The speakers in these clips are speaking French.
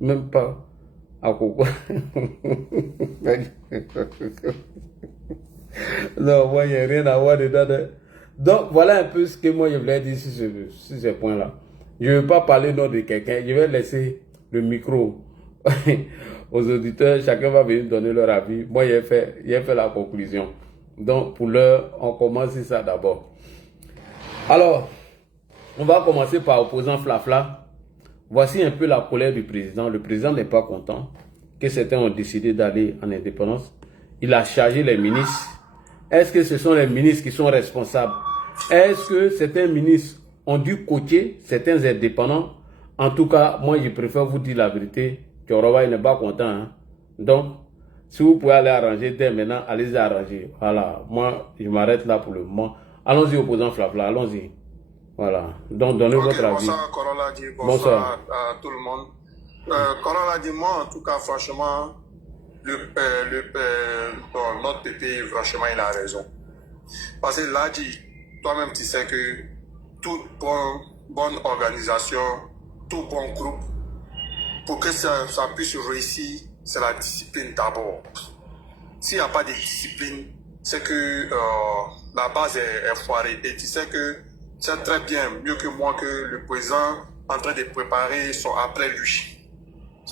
Même pas à Coco. Non, moi, il n'y a rien à voir dedans. Donc, voilà un peu ce que moi, je voulais dire sur ce point-là. Je ne veux pas parler nom de quelqu'un. Je vais laisser le micro aux auditeurs. Chacun va venir donner leur avis. Moi, j'ai fait la conclusion. Donc, pour l'heure, on commence ça d'abord. Alors, on va commencer par opposant Flafla. Voici un peu la colère du président. Le président n'est pas content que certains ont décidé d'aller en indépendance. Il a chargé les ministres. Est-ce que ce sont les ministres qui sont responsables? Est-ce que certains ministres ont dû coacher certains indépendants? En tout cas, moi, je préfère vous dire la vérité. Tchorova, il n'est pas content. Hein? Donc, si vous pouvez aller arranger dès maintenant, allez-y arranger. Voilà, moi, je m'arrête là pour le moment. Allons-y, opposant Flafla, allons-y. Voilà, donc donnez votre avis. Bonsoir, Corolla dit, bonsoir à tout le monde. Corolla dit, moi, en tout cas, franchement, notre pays, franchement, il a raison. Parce que là, dit, toi-même, tu sais que toute bonne organisation, tout bon groupe, pour que ça puisse réussir, c'est la discipline d'abord. S'il n'y a pas de discipline, c'est que la base est foirée. Et tu sais que c'est très bien, mieux que moi, que le président en train de préparer son après lui.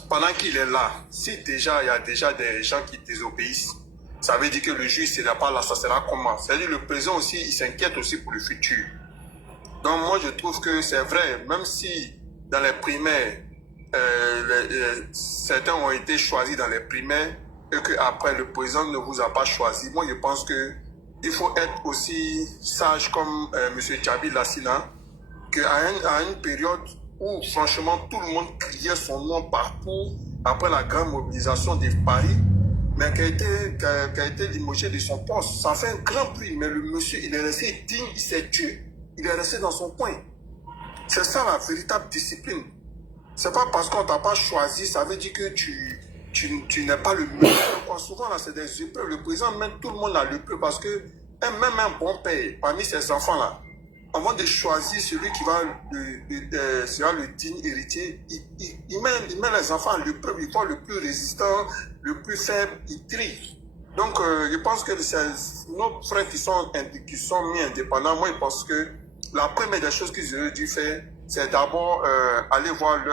Pendant qu'il est là, si déjà il y a déjà des gens qui désobéissent, ça veut dire que le juge ne sera pas là, ça sera comment? C'est-à-dire le président aussi, il s'inquiète aussi pour le futur. Donc moi je trouve que c'est vrai, même si dans les primaires, certains ont été choisis dans les primaires et qu'après le président ne vous a pas choisi, moi je pense que il faut être aussi sage comme M. Tchabi Lassina, qu'à une période où franchement tout le monde criait son nom partout après la grande mobilisation de Paris, mais qui a été limogé de son poste. Ça fait un grand prix, mais le monsieur, il est resté digne, il s'est tué. Il est resté dans son coin. C'est ça la véritable discipline. C'est pas parce qu'on t'a pas choisi, ça veut dire que tu n'es pas le meilleur. Souvent, là, c'est des épreuves. Le président, même tout le monde a l'épreuve parce que même un bon père, parmi ses enfants-là, avant de choisir celui qui va sera le digne héritier, il met les enfants à l'épreuve. Il faut le plus résistant, le plus faible, il trie. Donc, je pense que nos frères qui sont mis indépendants, moi, je pense que la première des choses qu'ils auraient dû faire, c'est d'abord aller voir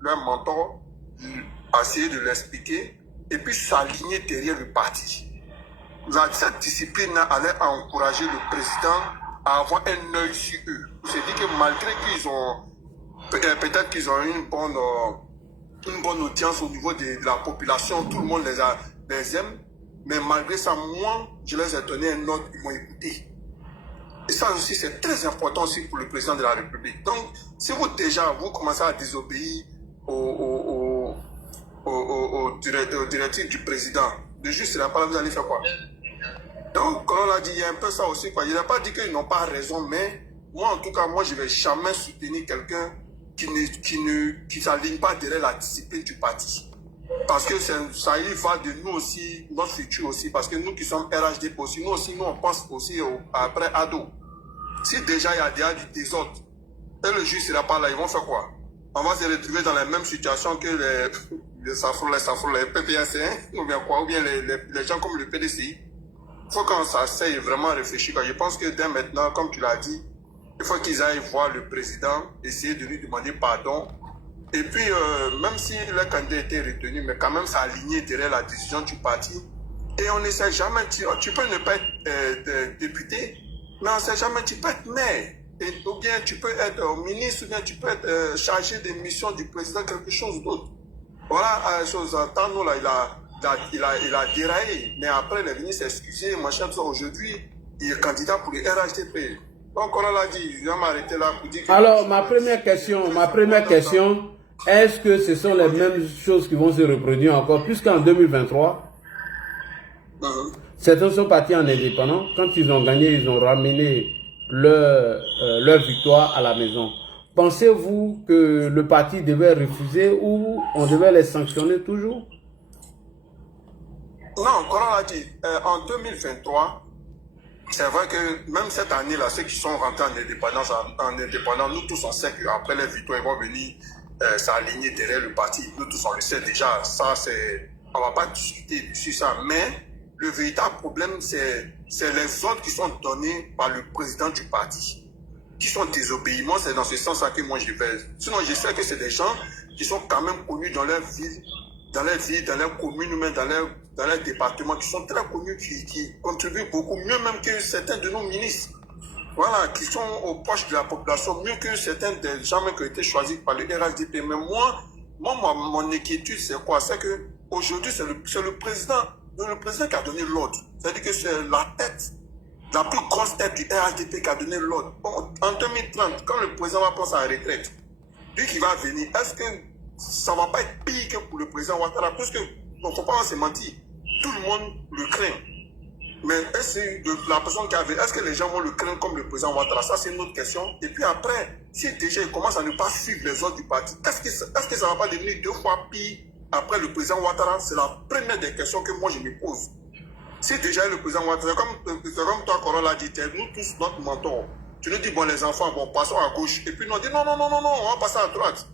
leur mentor, essayer de l'expliquer, et puis s'aligner derrière le parti. Cette discipline allait encourager le président à avoir un œil sur eux. C'est dit que malgré qu'ils ont, peut-être qu'ils ont une bonne audience au niveau de la population, tout le monde les aime, mais malgré ça, moi, je les ai donné un ordre, ils m'ont écouté. Et ça aussi, c'est très important aussi pour le président de la République. Donc, si vous commencez à désobéir au directive du président, le juge sera pas là, vous allez faire quoi? Donc, comme on l'a dit, il y a un peu ça aussi, quoi. Il n'a pas dit qu'ils n'ont pas raison, mais moi, en tout cas, moi, je ne vais jamais soutenir quelqu'un qui ne s'aligne pas derrière la discipline du parti. Parce que ça y va de nous aussi, notre futur aussi, parce que nous qui sommes RHD aussi, nous on pense aussi après ado. Si déjà il y a du désordre, et le juge ne sera pas là, ils vont faire quoi? On va se retrouver dans la même situation que les PPAC, ou bien quoi, ou bien les gens comme le PDCI. Il faut qu'on s'asseye vraiment réfléchir. Je pense que dès maintenant, comme tu l'as dit, il faut qu'ils aillent voir le président, essayer de lui demander pardon. Et puis, même si le candidat était retenu, mais quand même s'aligner derrière la décision du parti. Et on ne sait jamais, tu peux ne pas être député, mais on ne sait jamais, tu peux être maire. Ou bien tu peux être ministre, ou bien tu peux être chargé des missions du président, quelque chose d'autre. Voilà la chose. Tano, là, il a déraillé, mais après il est venu s'excuser, machin, tout ça. Aujourd'hui, il est candidat pour le RHDP. Donc on l'a dit, je vais m'arrêter là pour dire que... Alors, ma première question, est-ce que ce sont les mêmes choses qui vont se reproduire encore, puisqu'en 2023, certains sont partis en indépendant, quand ils ont gagné, ils ont ramené leur victoire à la maison. Pensez-vous que le parti devait refuser ou on devait les sanctionner toujours? Non, comme on l'a dit, en 2023, c'est vrai que même cette année-là, ceux qui sont rentrés en indépendance, nous tous on sait qu'après les victoires, ils vont venir s'aligner derrière le parti. Nous tous on le sait déjà. Ça, on ne va pas discuter sur ça. Mais le véritable problème, c'est les ordres qui sont donnés par le président du parti, qui sont désobéissants. C'est dans ce sens-là que moi je vais. Sinon, je sais que c'est des gens qui sont quand même connus dans leur ville, dans leur commune, même dans leur département, qui sont très connus, qui contribuent beaucoup, mieux même que certains de nos ministres. Voilà, qui sont aux proches de la population, mieux que certains des gens même qui ont été choisis par le RHDP. Mais moi, mon inquiétude, c'est quoi? C'est qu'aujourd'hui, c'est le président qui a donné l'ordre. C'est-à-dire que c'est la tête, la plus grosse tête du RHDP qui a donné l'ordre. Bon, en 2030, quand le président va prendre sa retraite, lui qui va venir, est-ce que ça ne va pas être pire que pour le président Ouattara? Parce que, il ne faut pas se mentir, tout le monde le craint. Mais est-ce que les gens vont le craindre comme le président Ouattara? Ça, c'est une autre question. Et puis après, si déjà il commence à ne pas suivre les ordres du parti, est-ce que ça ne va pas devenir 2 fois pire après le président Ouattara? C'est la première des questions que moi je me pose. Si déjà le président Ouattara, comme toi, Coran l'a dit, nous tous notre mentor. Tu nous dis, bon, les enfants, bon, passons à gauche. Et puis nous on dit, non, on va passer à droite.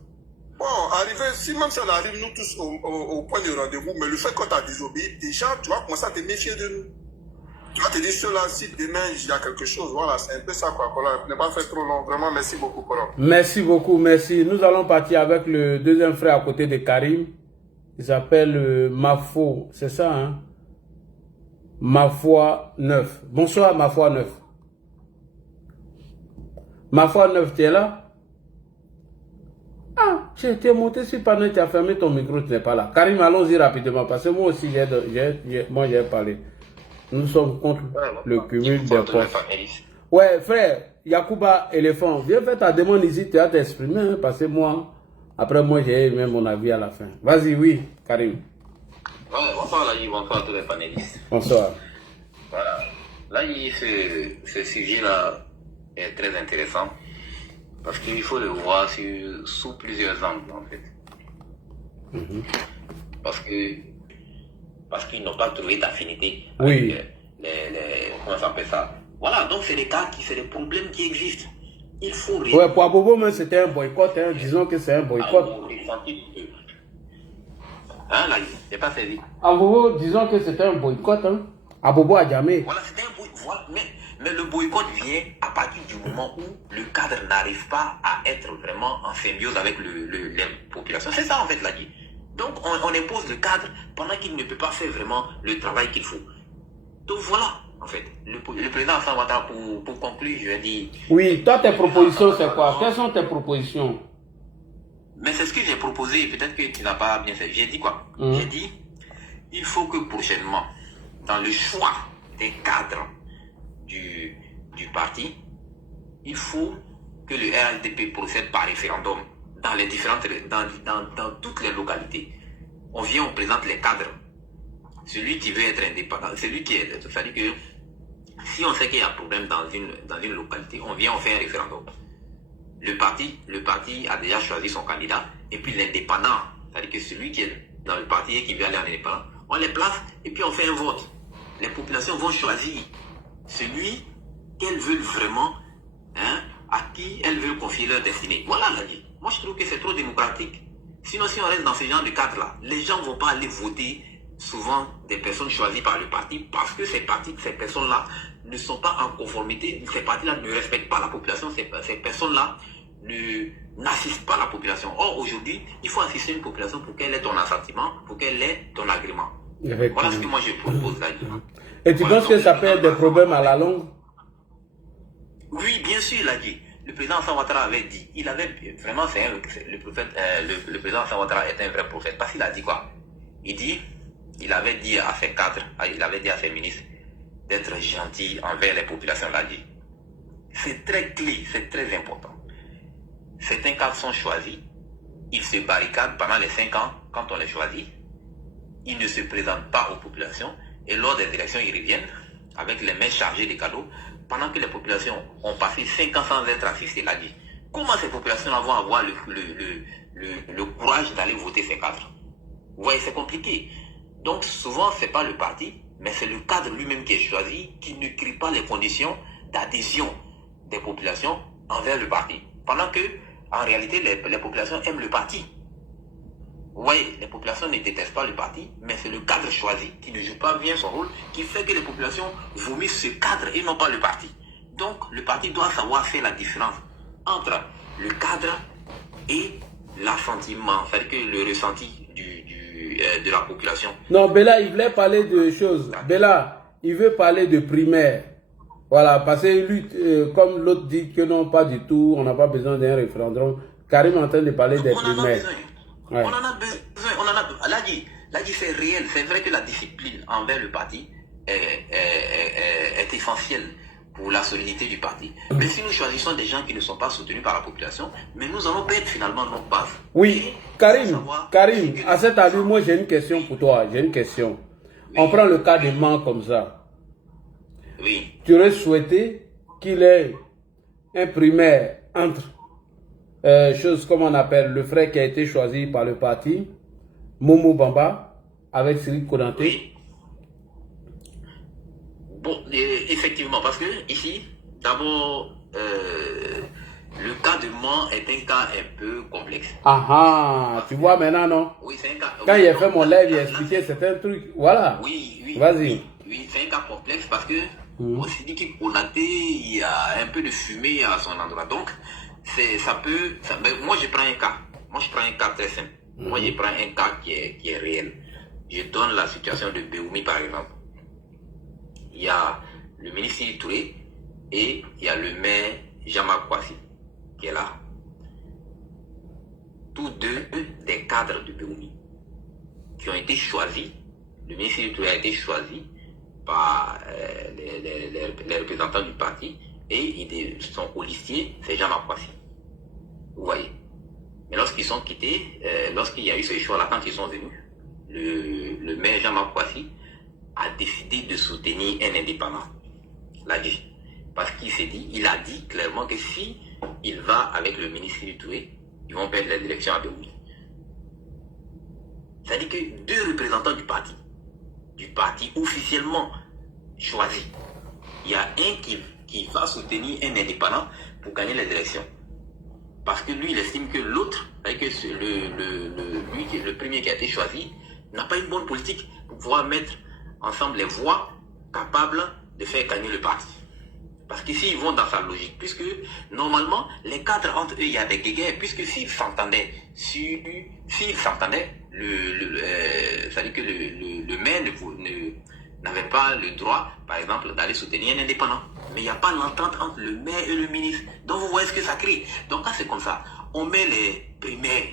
Bon, si même ça arrive, nous tous au point de rendez-vous, mais le fait qu'on t'a désobéi, déjà, tu vas commencer à te méfier de nous. Tu vas te dire, cela, si demain, il y a quelque chose, voilà, c'est un peu ça, quoi. Voilà, ne pas faire trop long. Vraiment, merci beaucoup, Coran. Merci beaucoup, merci. Nous allons partir avec le deuxième frère à côté de Karim. Il s'appelle Mafo, c'est ça, hein? Mafoi 9. Bonsoir, Mafoi 9. Mafoi 9, tu es là? Ah, tu es monté sur panneau, tu as fermé ton micro, tu n'es pas là. Karim, allons-y rapidement, parce que moi aussi, j'ai parlé. Nous sommes contre le cumul des postes. Ouais, frère, Yacouba Éléphant, viens faire ta demande ici, tu vas t'exprimer, hein, parce que moi, après moi, j'ai aimé mon avis à la fin. Vas-y, oui, Karim. Ouais, bonsoir, Laï, bonsoir à tous les panélistes. Bonsoir. Voilà. Laï, ce sujet-là est très intéressant, parce qu'il faut le voir sous plusieurs angles, en fait. Parce qu'ils n'ont pas trouvé d'affinité oui. avec comment ça s'appelle ça. Voilà, donc c'est des problèmes qui existent. Il faut... Ouais, pour Abobo, même c'était un boycott, hein. Disons que c'est un boycott. Hein, là, j'ai pas saisi. Abobo, disons que c'était un boycott, hein. Abobo a jamais. Voilà, c'était un boycott. Voilà, mais le boycott vient à partir du moment où le cadre n'arrive pas à être vraiment en symbiose avec les populations. C'est ça, en fait, là dit. Donc, on impose le cadre pendant qu'il ne peut pas faire vraiment le travail qu'il faut. Donc, voilà, en fait. Le président Alassane Ouattara, pour conclure, je vais dire... Oui, toi, tes propositions, c'est quoi? Quelles sont tes propositions? Mais c'est ce que j'ai proposé, peut-être que tu n'as pas bien fait. J'ai dit quoi? J'ai dit, il faut que prochainement, dans le choix des cadres du parti, il faut que le RHDP procède par référendum dans les différentes, dans toutes les localités. On vient, on présente les cadres. Celui qui veut être indépendant, celui qui est, c'est-à-dire que si on sait qu'il y a un problème dans une localité, on vient, on fait un référendum. Le parti a déjà choisi son candidat, et puis l'indépendant, c'est-à-dire que celui qui est dans le parti et qui veut aller en indépendant, on les place et puis on fait un vote. Les populations vont choisir celui qu'elles veulent vraiment, hein, à qui elles veulent confier leur destinée. Voilà la vie. Moi je trouve que c'est trop démocratique. Sinon, si on reste dans ce genre de cadre-là, les gens ne vont pas aller voter souvent des personnes choisies par le parti parce que ces personnes-là ne sont pas en conformité, ces partis-là ne respectent pas la population, ces personnes-là n'assistent pas la population. Or, aujourd'hui, il faut assister une population pour qu'elle ait ton assentiment, pour qu'elle ait ton agrément. Voilà ce que moi je propose là. Et tu penses que ça peut être des problèmes à la longue? Oui, bien sûr, il a dit. Le président Alassane Ouattara avait dit, il avait vraiment, le président Alassane Ouattara est un vrai prophète, parce qu'il a dit quoi? Il avait dit à ses cadres, il avait dit à ses ministres d'être gentils envers les populations, l'a dit. C'est très clé, c'est très important. Certains cadres sont choisis, ils se barricadent pendant les 5 ans, quand on les choisit, ils ne se présentent pas aux populations, et lors des élections, ils reviennent avec les mains chargées de cadeaux, pendant que les populations ont passé 5 ans sans être assistées, l'a dit. Comment ces populations-là vont avoir le courage d'aller voter ces cadres? Vous voyez, c'est compliqué. Donc souvent, ce n'est pas le parti, mais c'est le cadre lui-même qui est choisi, qui ne crée pas les conditions d'adhésion des populations envers le parti. Pendant que, en réalité, les populations aiment le parti. Vous voyez, les populations ne détestent pas le parti, mais c'est le cadre choisi qui ne joue pas bien son rôle, qui fait que les populations vomissent ce cadre et non pas le parti. Donc, le parti doit savoir faire la différence entre le cadre et l'assentiment, c'est-à-dire que le ressenti de la population. Non, Bella, il voulait parler de choses. Bella, il veut parler de primaire. Voilà, parce que lui, comme l'autre dit que non, pas du tout, on n'a pas besoin d'un référendum. Karim est en train de parler des primaires. Ouais. On en a besoin, Là dit c'est réel, c'est vrai que la discipline envers le parti est essentielle pour la solidité du parti. Mais si nous choisissons des gens qui ne sont pas soutenus par la population, mais nous allons perdre finalement nos bases. Oui, Karim, à cet avis, moi j'ai une question pour toi, j'ai une question. Oui. On prend le cas des Mans comme ça. Oui. Tu aurais souhaité qu'il ait un primaire entre chose comme on appelle le frère qui a été choisi par le parti, Momo Bamba, avec Cyril Konaté. Oui. Bon, effectivement, parce que ici, d'abord, le cas de Mans est un cas un peu complexe. Tu vois maintenant, non? Oui, c'est un cas. Quand il a fait mon live, il a expliqué certains trucs. Voilà. Oui. Vas-y. Oui, c'est un cas complexe parce que au Sidiki Konaté, il y a un peu de fumée à son endroit. Donc, moi, je prends un cas. Moi, je prends un cas très simple. Moi, je prends un cas qui est réel. Je donne la situation de Béoumi, par exemple. Il y a le ministre Touré et il y a le maire Jean-Marc Kwasi qui est là. Tous deux des cadres de Béoumi qui ont été choisis. Le ministre Touré a été choisi par les représentants du parti et son colistier, c'est Jean-Marc Kwasi. Vous voyez. Mais lorsqu'ils sont quittés, lorsqu'il y a eu ce choix-là, quand ils sont venus, le maire Jean-Marc Kwasi a décidé de soutenir un indépendant. Parce qu'il a dit clairement que si il va avec le ministre du Touré, ils vont perdre les élections à Béoumi. C'est-à-dire que deux représentants du parti officiellement choisi, il y a un qui va soutenir un indépendant pour gagner les élections. Parce que lui, il estime que l'autre, que le premier qui a été choisi, n'a pas une bonne politique pour pouvoir mettre ensemble les voix capables de faire gagner le parti. Parce qu'ici, ils vont dans sa logique. Puisque, normalement, les cadres entre eux, il y a des guéguerres. Puisque s'ils s'entendaient, c'est-à-dire que le maire n'avait pas le droit, par exemple, d'aller soutenir un indépendant. Mais il n'y a pas l'entente entre le maire et le ministre. Donc, vous voyez ce que ça crée. Donc, quand c'est comme ça, on met les primaires.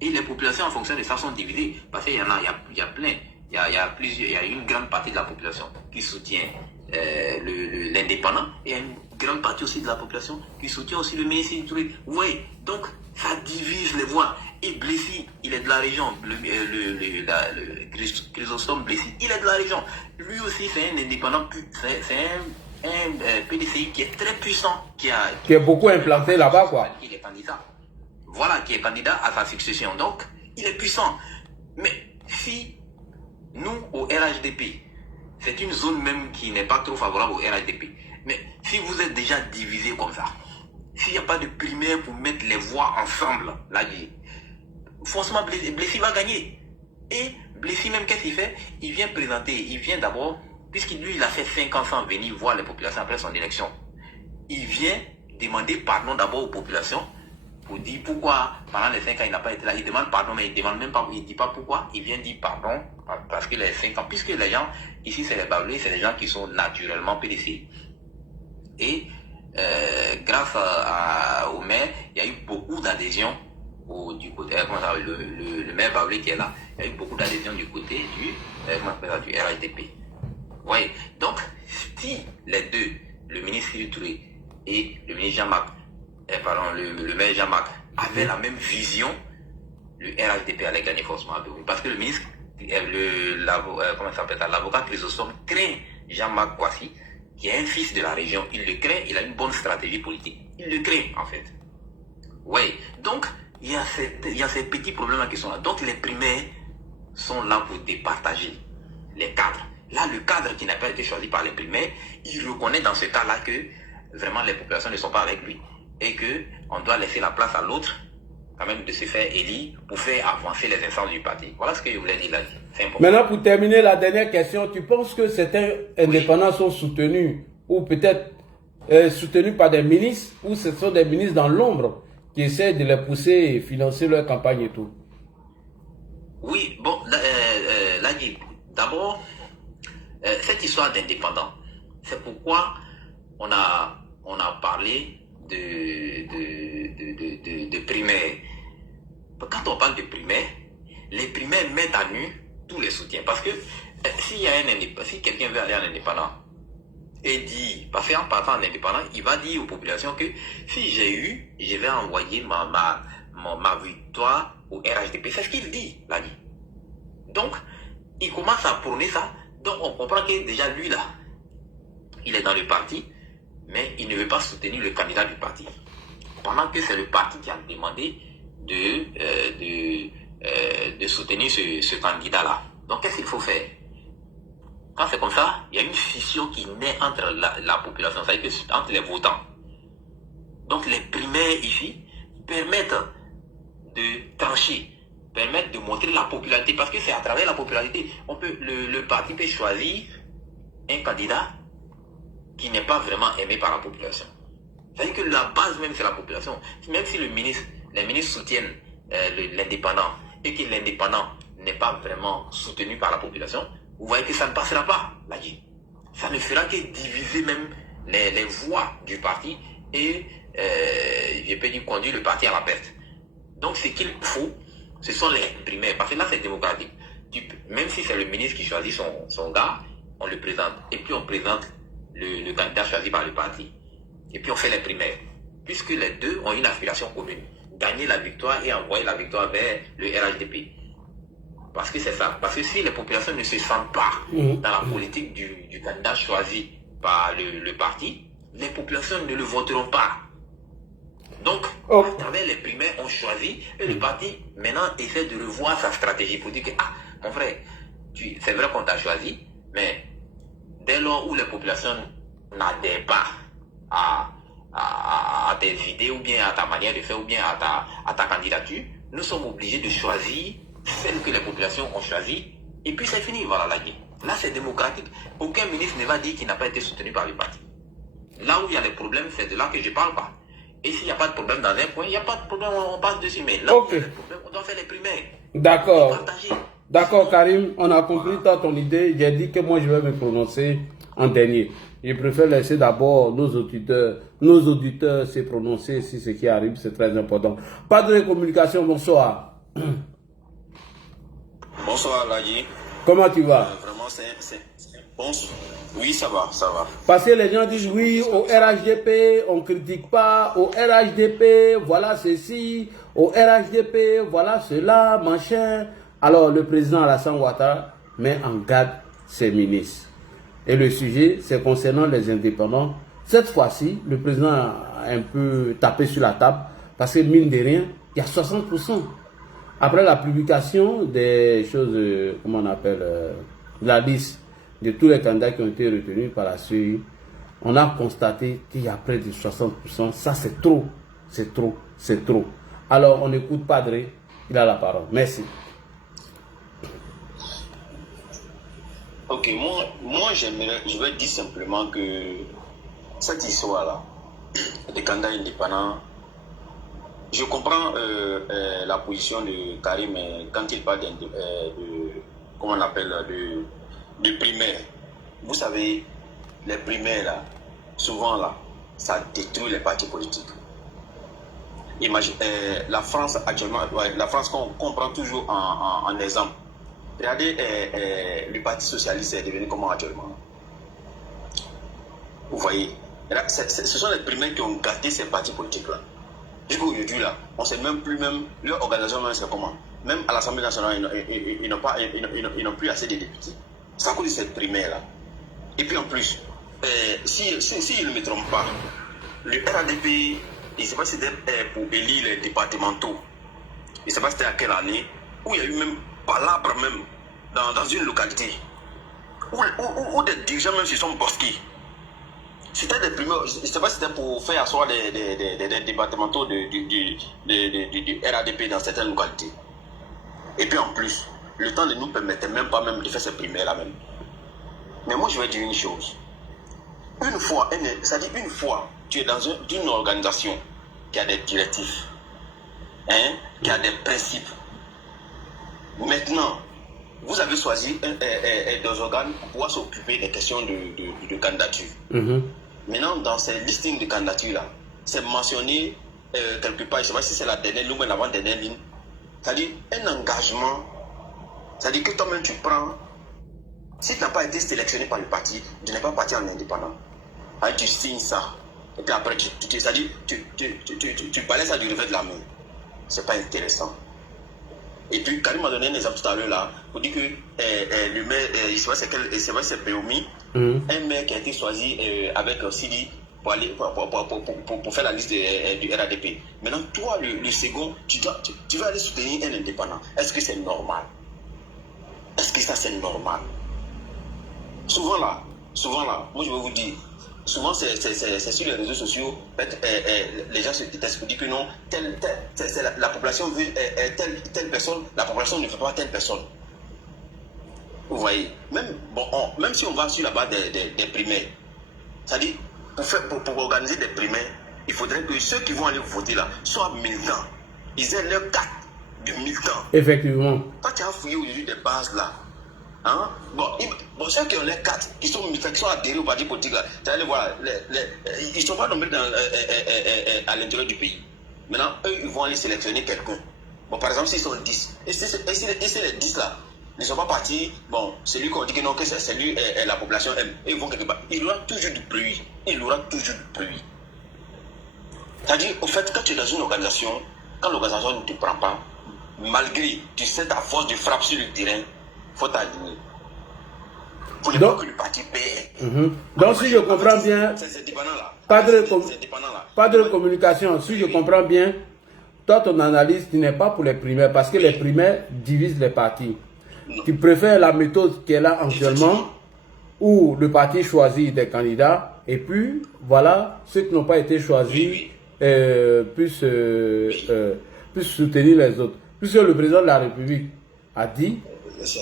Et les populations, en fonction de ça, sont divisées. Parce qu'il y en a, il y a plein. Il y a une grande partie de la population qui soutient l'indépendant. Et il y a une grande partie aussi de la population qui soutient aussi le ministre du Touré. Vous voyez, donc ça divise les voix. Et Blessy, il est de la région. Le Chrysostome Blessy, il est de la région. Lui aussi, c'est un indépendant. C'est un PDCI qui est très puissant. Qui est beaucoup implanté là-bas, quoi. Il est candidat. Voilà, qui est candidat à sa succession. Donc, il est puissant. Mais si nous, au RHDP, c'est une zone même qui n'est pas trop favorable au RHDP. Mais si vous êtes déjà divisé comme ça, s'il n'y a pas de primaire pour mettre les voix ensemble, là, forcément Blessy va gagner. Et Blessy même, qu'est-ce qu'il fait? Il vient présenter, il vient d'abord, puisqu'il lui, il a fait 5 ans sans venir voir les populations après son élection. Il vient demander pardon d'abord aux populations pour dire pourquoi pendant les 5 ans il n'a pas été là. Il demande pardon, mais il demande même pas, il dit pas pourquoi. Il vient dire pardon parce que les 5 ans, puisque les gens, ici c'est les Baoulés, c'est des gens qui sont naturellement PDC. Et grâce au maire, il y a eu beaucoup d'adhésion du côté, le maire Baoulé qui est là, il y a eu beaucoup d'adhésion du côté du RHDP. Ouais. Donc, si les deux, le ministre du Touré et le ministre Jean-Marc, le maire Jean-Marc avaient la même vision, le RHDP allait gagner forcément à Béoumi. Parce que le ministre, l'avocat Chrysostome craint Jean-Marc Kwasi, qui est un fils de la région. Il le craint, il a une bonne stratégie politique. Il le craint, en fait. Oui. Donc, il y a ces petits problèmes-là qui sont là. Donc, les primaires sont là pour départager. les cadres. Là, le cadre qui n'a pas été choisi par les primaires, il reconnaît dans ce cas-là que vraiment les populations ne sont pas avec lui et qu'on doit laisser la place à l'autre quand même de se faire élire pour faire avancer les instances du parti. Voilà ce que je voulais dire là. C'est important. Maintenant, pour terminer la dernière question, tu penses que certains indépendants sont soutenus ou peut-être soutenus par des ministres ou ce sont des ministres dans l'ombre qui essaient de les pousser et financer leur campagne et tout? Oui, bon, Ladi, d'abord, cette histoire d'indépendants, c'est pourquoi on a parlé de primaires. Quand on parle de primaires, les primaires mettent à nu tous les soutiens. Parce que si quelqu'un veut aller en indépendant et dit, parce qu'en partant en indépendant, il va dire aux populations que si j'ai eu, je vais envoyer ma victoire au RHDP. C'est ce qu'il dit, là dit. Donc, il commence à prôner ça. Donc, on comprend que déjà lui là, il est dans le parti, mais il ne veut pas soutenir le candidat du parti. Pendant que c'est le parti qui a demandé de soutenir ce candidat-là. Donc, qu'est-ce qu'il faut faire? Quand c'est comme ça, il y a une scission qui naît entre la population, c'est-à-dire entre les votants. Donc, les primaires ici permettent de trancher, permettent de montrer la popularité, parce que c'est à travers la popularité, le parti peut choisir un candidat qui n'est pas vraiment aimé par la population. C'est-à-dire que la base même, c'est la population. Même si les ministres soutiennent l'indépendant et que l'indépendant n'est pas vraiment soutenu par la population, vous voyez que ça ne passera pas, là. Ça ne fera que diviser même les voix du parti et, je peux dire, conduire le parti à la perte. Donc, ce qu'il faut, ce sont les primaires, parce que là, c'est démocratique. Même si c'est le ministre qui choisit son gars, on le présente. Et puis, on présente le candidat choisi par le parti. Et puis, on fait les primaires. Puisque les deux ont une aspiration commune. Gagner la victoire et envoyer la victoire vers le RHDP. Parce que c'est ça. Parce que si les populations ne se sentent pas dans la politique du candidat choisi par le parti, les populations ne le voteront pas. Donc, à travers les primaires, on choisit et le parti maintenant essaie de revoir sa stratégie pour dire que, mon frère, c'est vrai qu'on t'a choisi, mais dès lors où les populations n'adhèrent pas à tes idées ou bien à ta manière de faire ou bien à ta candidature, nous sommes obligés de choisir celle que les populations ont choisie et puis c'est fini, voilà la guerre. Là c'est démocratique, aucun ministre ne va dire qu'il n'a pas été soutenu par le parti. Là où il y a des problèmes, c'est de là que je ne parle pas. Et s'il n'y a pas de problème dans un point, il n'y a pas de problème, on passe dessus. Mais là où il y a des problèmes, on doit faire les primaires. D'accord. D'accord, Karim, on a compris ton idée. J'ai dit que moi, je vais me prononcer en dernier. Je préfère laisser d'abord nos auditeurs se prononcer si ce qui arrive, c'est très important. Pas de communication, bonsoir. Bonsoir, Ladi. Comment tu vas? Vraiment, bon. Oui, ça va, ça va. Parce que les gens disent oui, au RHDP, on ne critique pas, au RHDP, voilà ceci, au RHDP, voilà cela, machin. Alors, le président Alassane Ouattara met en garde ses ministres. Et le sujet, c'est concernant les indépendants. Cette fois-ci, le président a un peu tapé sur la table, parce que mine de rien, il y a 60%. Après la publication des choses, comment on appelle, la liste de tous les candidats qui ont été retenus par la CEI, on a constaté qu'il y a près de 60%. Ça, c'est trop. C'est trop. C'est trop. Alors, on écoute Padre. Il a la parole. Merci. Ok, moi je vais dire simplement que cette histoire-là, des candidats indépendants, je comprends la position de Karim quand il parle comment on appelle, de primaires. Vous savez, les primaires, là, souvent, là, ça détruit les partis politiques. Imagine, la France, actuellement, la France qu'on prend toujours en exemple. Regardez, le Parti Socialiste est devenu comment actuellement? Vous voyez, ce sont les primaires qui ont gâté ces partis politiques-là. Jusqu'à aujourd'hui, là, on ne sait même plus, leur organisation, c'est comment. Même à l'Assemblée nationale, ils n'ont plus assez de députés. C'est à cause de cette primaire-là. Et puis en plus, si ils ne me trompent pas, le RADP, je ne sais pas si c'était pour élire les départementaux. Je ne sais pas c'était à quelle année, où il y a eu même palabre même dans une localité. où des dirigeants même se sont bosqués. C'était des primeurs, je ne sais pas si c'était pour faire asseoir des départementaux du RADP dans certaines localités. Et puis en plus, le temps ne nous permettait même pas même de faire ces primaires-là même. Mais moi, je vais dire une chose. Une fois, c'est-à-dire une fois, tu es dans une organisation qui a des directives, hein, qui a des principes. Maintenant, vous avez choisi des organes pour pouvoir s'occuper des questions de candidature. Maintenant, dans ces listings de candidature-là, c'est mentionné quelque part, je ne sais pas si c'est la dernière ligne ou l'avant-dernière ligne, c'est-à-dire un engagement, c'est-à-dire que toi-même tu prends, si tu n'as pas été sélectionné par le parti, tu n'es pas parti en indépendant. Alors, tu signes ça, et puis après, c'est-à-dire tu balais ça du revers de la main. Ce n'est pas intéressant. Et puis, Karim m'a donné un exemple tout à l'heure là, pour dire que le maire, je ne sais pas si c'est Béomi, un maire qui a été choisi avec Sidi pour faire la liste du RADP. Maintenant, toi, le second, tu vas aller soutenir un indépendant. Est-ce que c'est normal? Est-ce que ça c'est normal? Souvent là, moi je vais vous dire, souvent c'est sur les réseaux sociaux, les gens se détestent pour dire que non, la population veut telle personne, la population ne veut pas telle personne. Vous voyez, même si on va sur la base des primaires, c'est-à-dire pour organiser des primaires, il faudrait que ceux qui vont aller voter là soient militants. Ils aient leur carte de militant. Effectivement. Quand tu as fouillé aujourd'hui des bases là, hein? Bon, ceux qui ont les cartes, qui sont militants, qui sont adhérés au parti politique là, tu allez voir, ils ne sont pas nommés à l'intérieur du pays. Maintenant, eux, ils vont aller sélectionner quelqu'un. Bon, par exemple, s'ils sont 10, et si les 10 là ne sont pas partis, bon, celui qu'on dit que non, que c'est lui la population aime, et ils vont quelque part. Il y aura toujours du bruit. C'est-à-dire, au fait, quand tu es dans une organisation, quand l'organisation ne te prend pas, malgré, tu sais, ta force de frappe sur le terrain, il faut t'aligner. Il faut pas que le parti paie. Donc, si je comprends bien, c'est dépendant là. Pas de communication. Si je comprends bien, toi, ton analyse, tu n'es pas pour les primaires, parce que les primaires divisent les partis. Non. Tu préfères la méthode qui est là actuellement, où le parti choisit des candidats, et puis, voilà, ceux qui n'ont pas été choisis puissent soutenir les autres. Puisque le président de la République a dit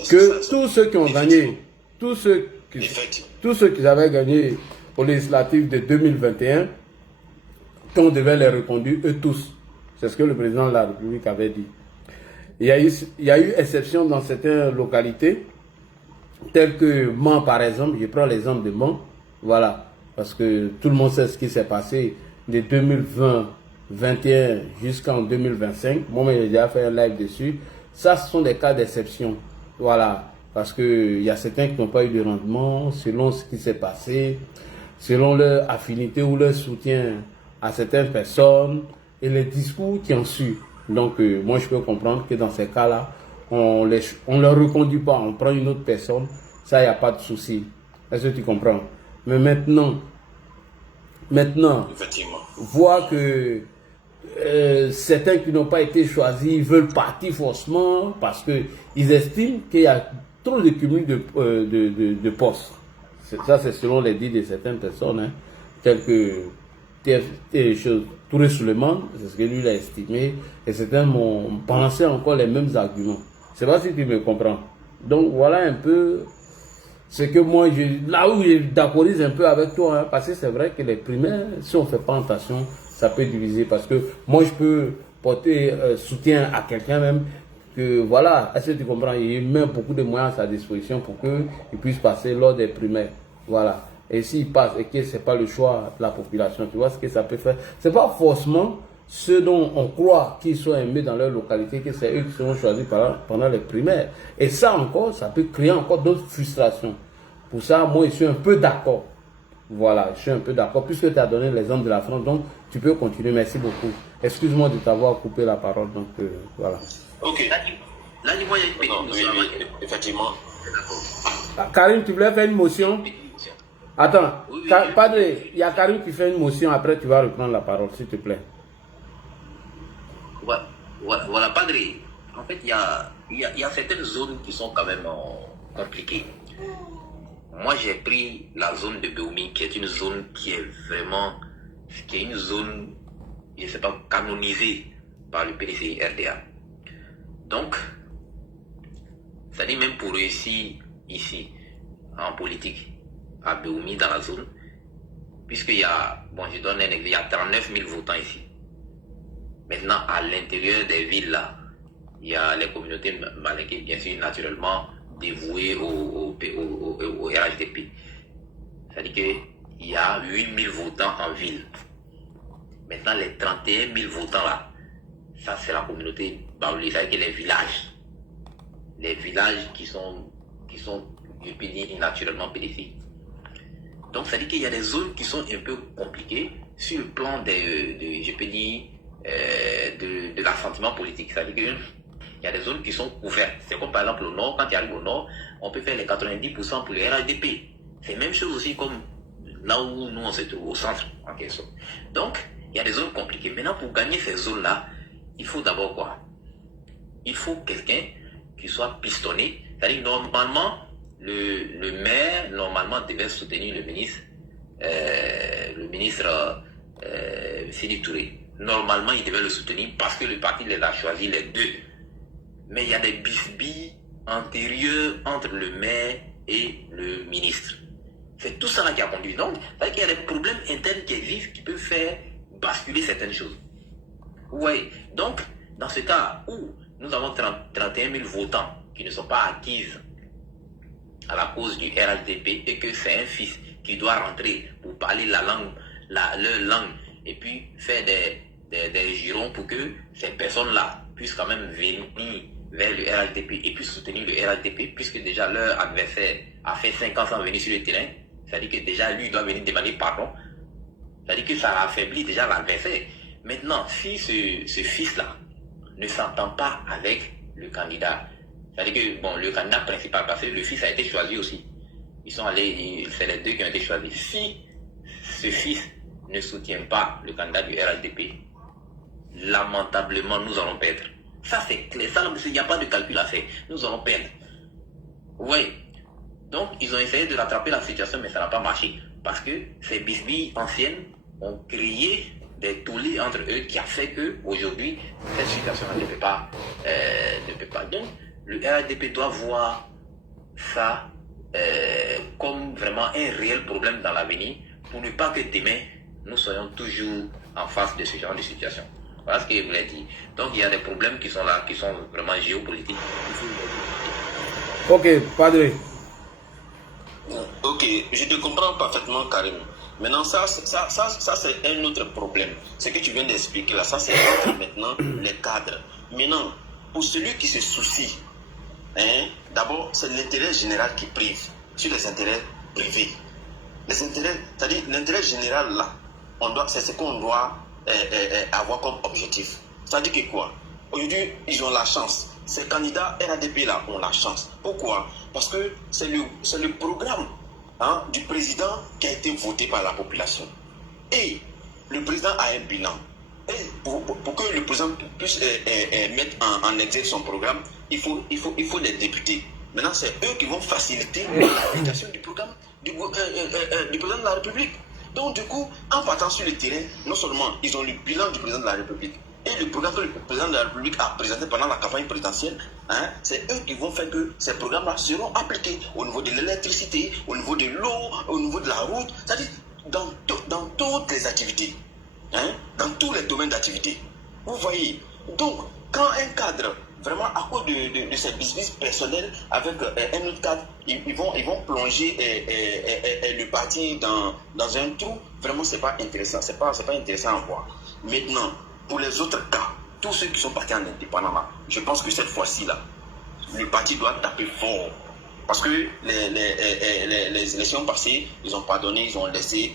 que tous ceux qui ont gagné, tous ceux qui avaient gagné aux législatives de 2021, qu'on devait les reconduire, eux tous. C'est ce que le président de la République avait dit. Il y a eu exception dans certaines localités, telles que Mans par exemple. Je prends l'exemple de Mans, voilà, parce que tout le monde sait ce qui s'est passé de 2021 jusqu'en 2025. Moi, j'ai déjà fait un live dessus. Ça, ce sont des cas d'exception, voilà, parce qu'il y a certains qui n'ont pas eu de rendement selon ce qui s'est passé, selon leur affinité ou leur soutien à certaines personnes et les discours qui en suivent. Donc, moi, je peux comprendre que dans ces cas-là, on ne leur reconduit pas, on prend une autre personne, ça, il n'y a pas de souci. Est-ce que tu comprends? Mais maintenant, voir que certains qui n'ont pas été choisis veulent partir forcément parce qu'ils estiment qu'il y a trop de cumul de postes. Ça, c'est selon les dits de certaines personnes, hein, telles que Touré Souleymane, c'est ce que lui a estimé, et certains m'ont pensé encore les mêmes arguments. Je ne sais pas si tu me comprends. Donc voilà un peu ce que moi, là où je d'accordise un peu avec toi, hein, parce que c'est vrai que les primaires, si on ne fait pas attention, ça peut diviser. Parce que moi, je peux porter soutien à quelqu'un même, que voilà, est-ce que tu comprends, il met beaucoup de moyens à sa disposition pour qu'il puisse passer lors des primaires. Voilà. Et s'il passe et que ce n'est pas le choix de la population, tu vois ce que ça peut faire. Ce n'est pas forcément ceux dont on croit qu'ils sont aimés dans leur localité, que c'est eux qui seront choisis pendant les primaires. Et ça encore, ça peut créer encore d'autres frustrations. Pour ça, moi, je suis un peu d'accord. Voilà, je suis un peu d'accord. Puisque tu as donné l'exemple de la France, donc tu peux continuer. Merci beaucoup. Excuse-moi de t'avoir coupé la parole. Donc, voilà. Ok. Là, il y a une petite motion. Oui, effectivement. Karim, tu voulais faire une motion? Attends, Padre, il y a Karim qui fait une motion, après tu vas reprendre la parole, s'il te plaît. Voilà, Padre. En fait, il y a certaines zones qui sont quand même compliquées. moi j'ai pris la zone de Beoumi, qui est une zone qui est vraiment, qui est une zone, je ne sais pas, canonisée par le PDCI RDA. Donc, c'est-à-dire même pour réussir ici, en politique, à Beoumi, dans la zone, puisqu'il y a, bon, je donne un exemple, il y a 39 000 votants ici. Maintenant, à l'intérieur des villes, là, il y a les communautés malinquées, bien sûr, naturellement dévouées au RHDP. C'est-à-dire qu'il y a 8 000 votants en ville. Maintenant, les 31 000 votants, là, ça, c'est la communauté Baoulé, c'est-à-dire que les villages qui sont je peux dire, naturellement pédophiles. Donc, ça veut dire qu'il y a des zones qui sont un peu compliquées sur le plan je peux dire, de l'assentiment politique. Ça veut dire qu'il y a des zones qui sont couvertes. C'est comme par exemple au nord, quand tu arrives au nord, on peut faire les 90% pour le RHDP. C'est la même chose aussi comme là où nous on se trouve, au centre, en quelque sorte. Donc, il y a des zones compliquées. Maintenant, pour gagner ces zones-là, il faut d'abord quoi? Il faut quelqu'un qui soit pistonné. C'est-à-dire, normalement, le maire, normalement, devait soutenir le ministre Sidi Touré. Normalement, il devait le soutenir parce que le parti les a choisis les deux. Mais il y a des bisbilles antérieurs entre le maire et le ministre. C'est tout ça qui a conduit. Donc, c'est-à-dire qu'il y a des problèmes internes qui existent qui peuvent faire basculer certaines choses. Oui. Donc, dans ce cas où nous avons 31 000 votants qui ne sont pas acquises à la cause du RHDP et que c'est un fils qui doit rentrer pour parler leur langue et puis faire des girons pour que ces personnes-là puissent quand même venir vers le RHDP et puissent soutenir le RHDP puisque déjà leur adversaire a fait 5 ans sans venir sur le terrain. C'est-à-dire que déjà lui doit venir demander pardon. C'est-à-dire que ça affaiblit déjà l'adversaire. Maintenant, si ce fils-là ne s'entend pas avec le candidat, c'est-à-dire que bon, le candidat principal, parce que le fils a été choisi aussi. Ils sont allés, c'est les deux qui ont été choisis. Si ce fils ne soutient pas le candidat du RHDP, lamentablement, nous allons perdre. Ça, c'est clair. Ça, il n'y a pas de calcul à faire. Nous allons perdre. Oui. Donc, ils ont essayé de rattraper la situation, mais ça n'a pas marché. Parce que ces bisbilles anciennes ont créé des tollés entre eux qui a fait qu'aujourd'hui, cette situation-là ne peut pas. Donc, le RHDP doit voir ça comme vraiment un réel problème dans l'avenir pour ne pas que demain, nous soyons toujours en face de ce genre de situation. Voilà ce que je voulais dire. Donc, il y a des problèmes qui sont là, qui sont vraiment géopolitiques. Ok, Padre. Ok, je te comprends parfaitement, Karim. Maintenant, ça c'est un autre problème. Ce que tu viens d'expliquer là, ça c'est maintenant les cadres. Maintenant, pour celui qui se soucie, d'abord, c'est l'intérêt général qui prive sur les intérêts privés. Les intérêts, c'est-à-dire l'intérêt général là, c'est ce qu'on doit avoir comme objectif. C'est-à-dire que quoi? Aujourd'hui, ils ont la chance. Ces candidats RHDP là ont la chance. Pourquoi? Parce que c'est le programme du président qui a été voté par la population. Et le président a un bilan. Et pour que le président puisse mettre en exergue son programme, il faut des députés. Maintenant, c'est eux qui vont faciliter l'application du programme du président de la République. Donc, du coup, en partant sur le terrain, non seulement ils ont le bilan du président de la République et le programme que le président de la République a présenté pendant la campagne présidentielle, c'est eux qui vont faire que ces programmes-là seront appliqués au niveau de l'électricité, au niveau de l'eau, au niveau de la route, c'est-à-dire dans toutes les activités, dans tous les domaines d'activité. Vous voyez, donc, quand un cadre, vraiment à cause de ses business personnels, avec un autre cadre, ils vont plonger le parti dans un trou, vraiment, c'est pas intéressant, c'est pas intéressant à voir. Maintenant, pour les autres cas, tous ceux qui sont partis en indépendant, je pense que cette fois-ci, là, le parti doit taper fort. Parce que les élections passées, ils ont pardonné, ils ont laissé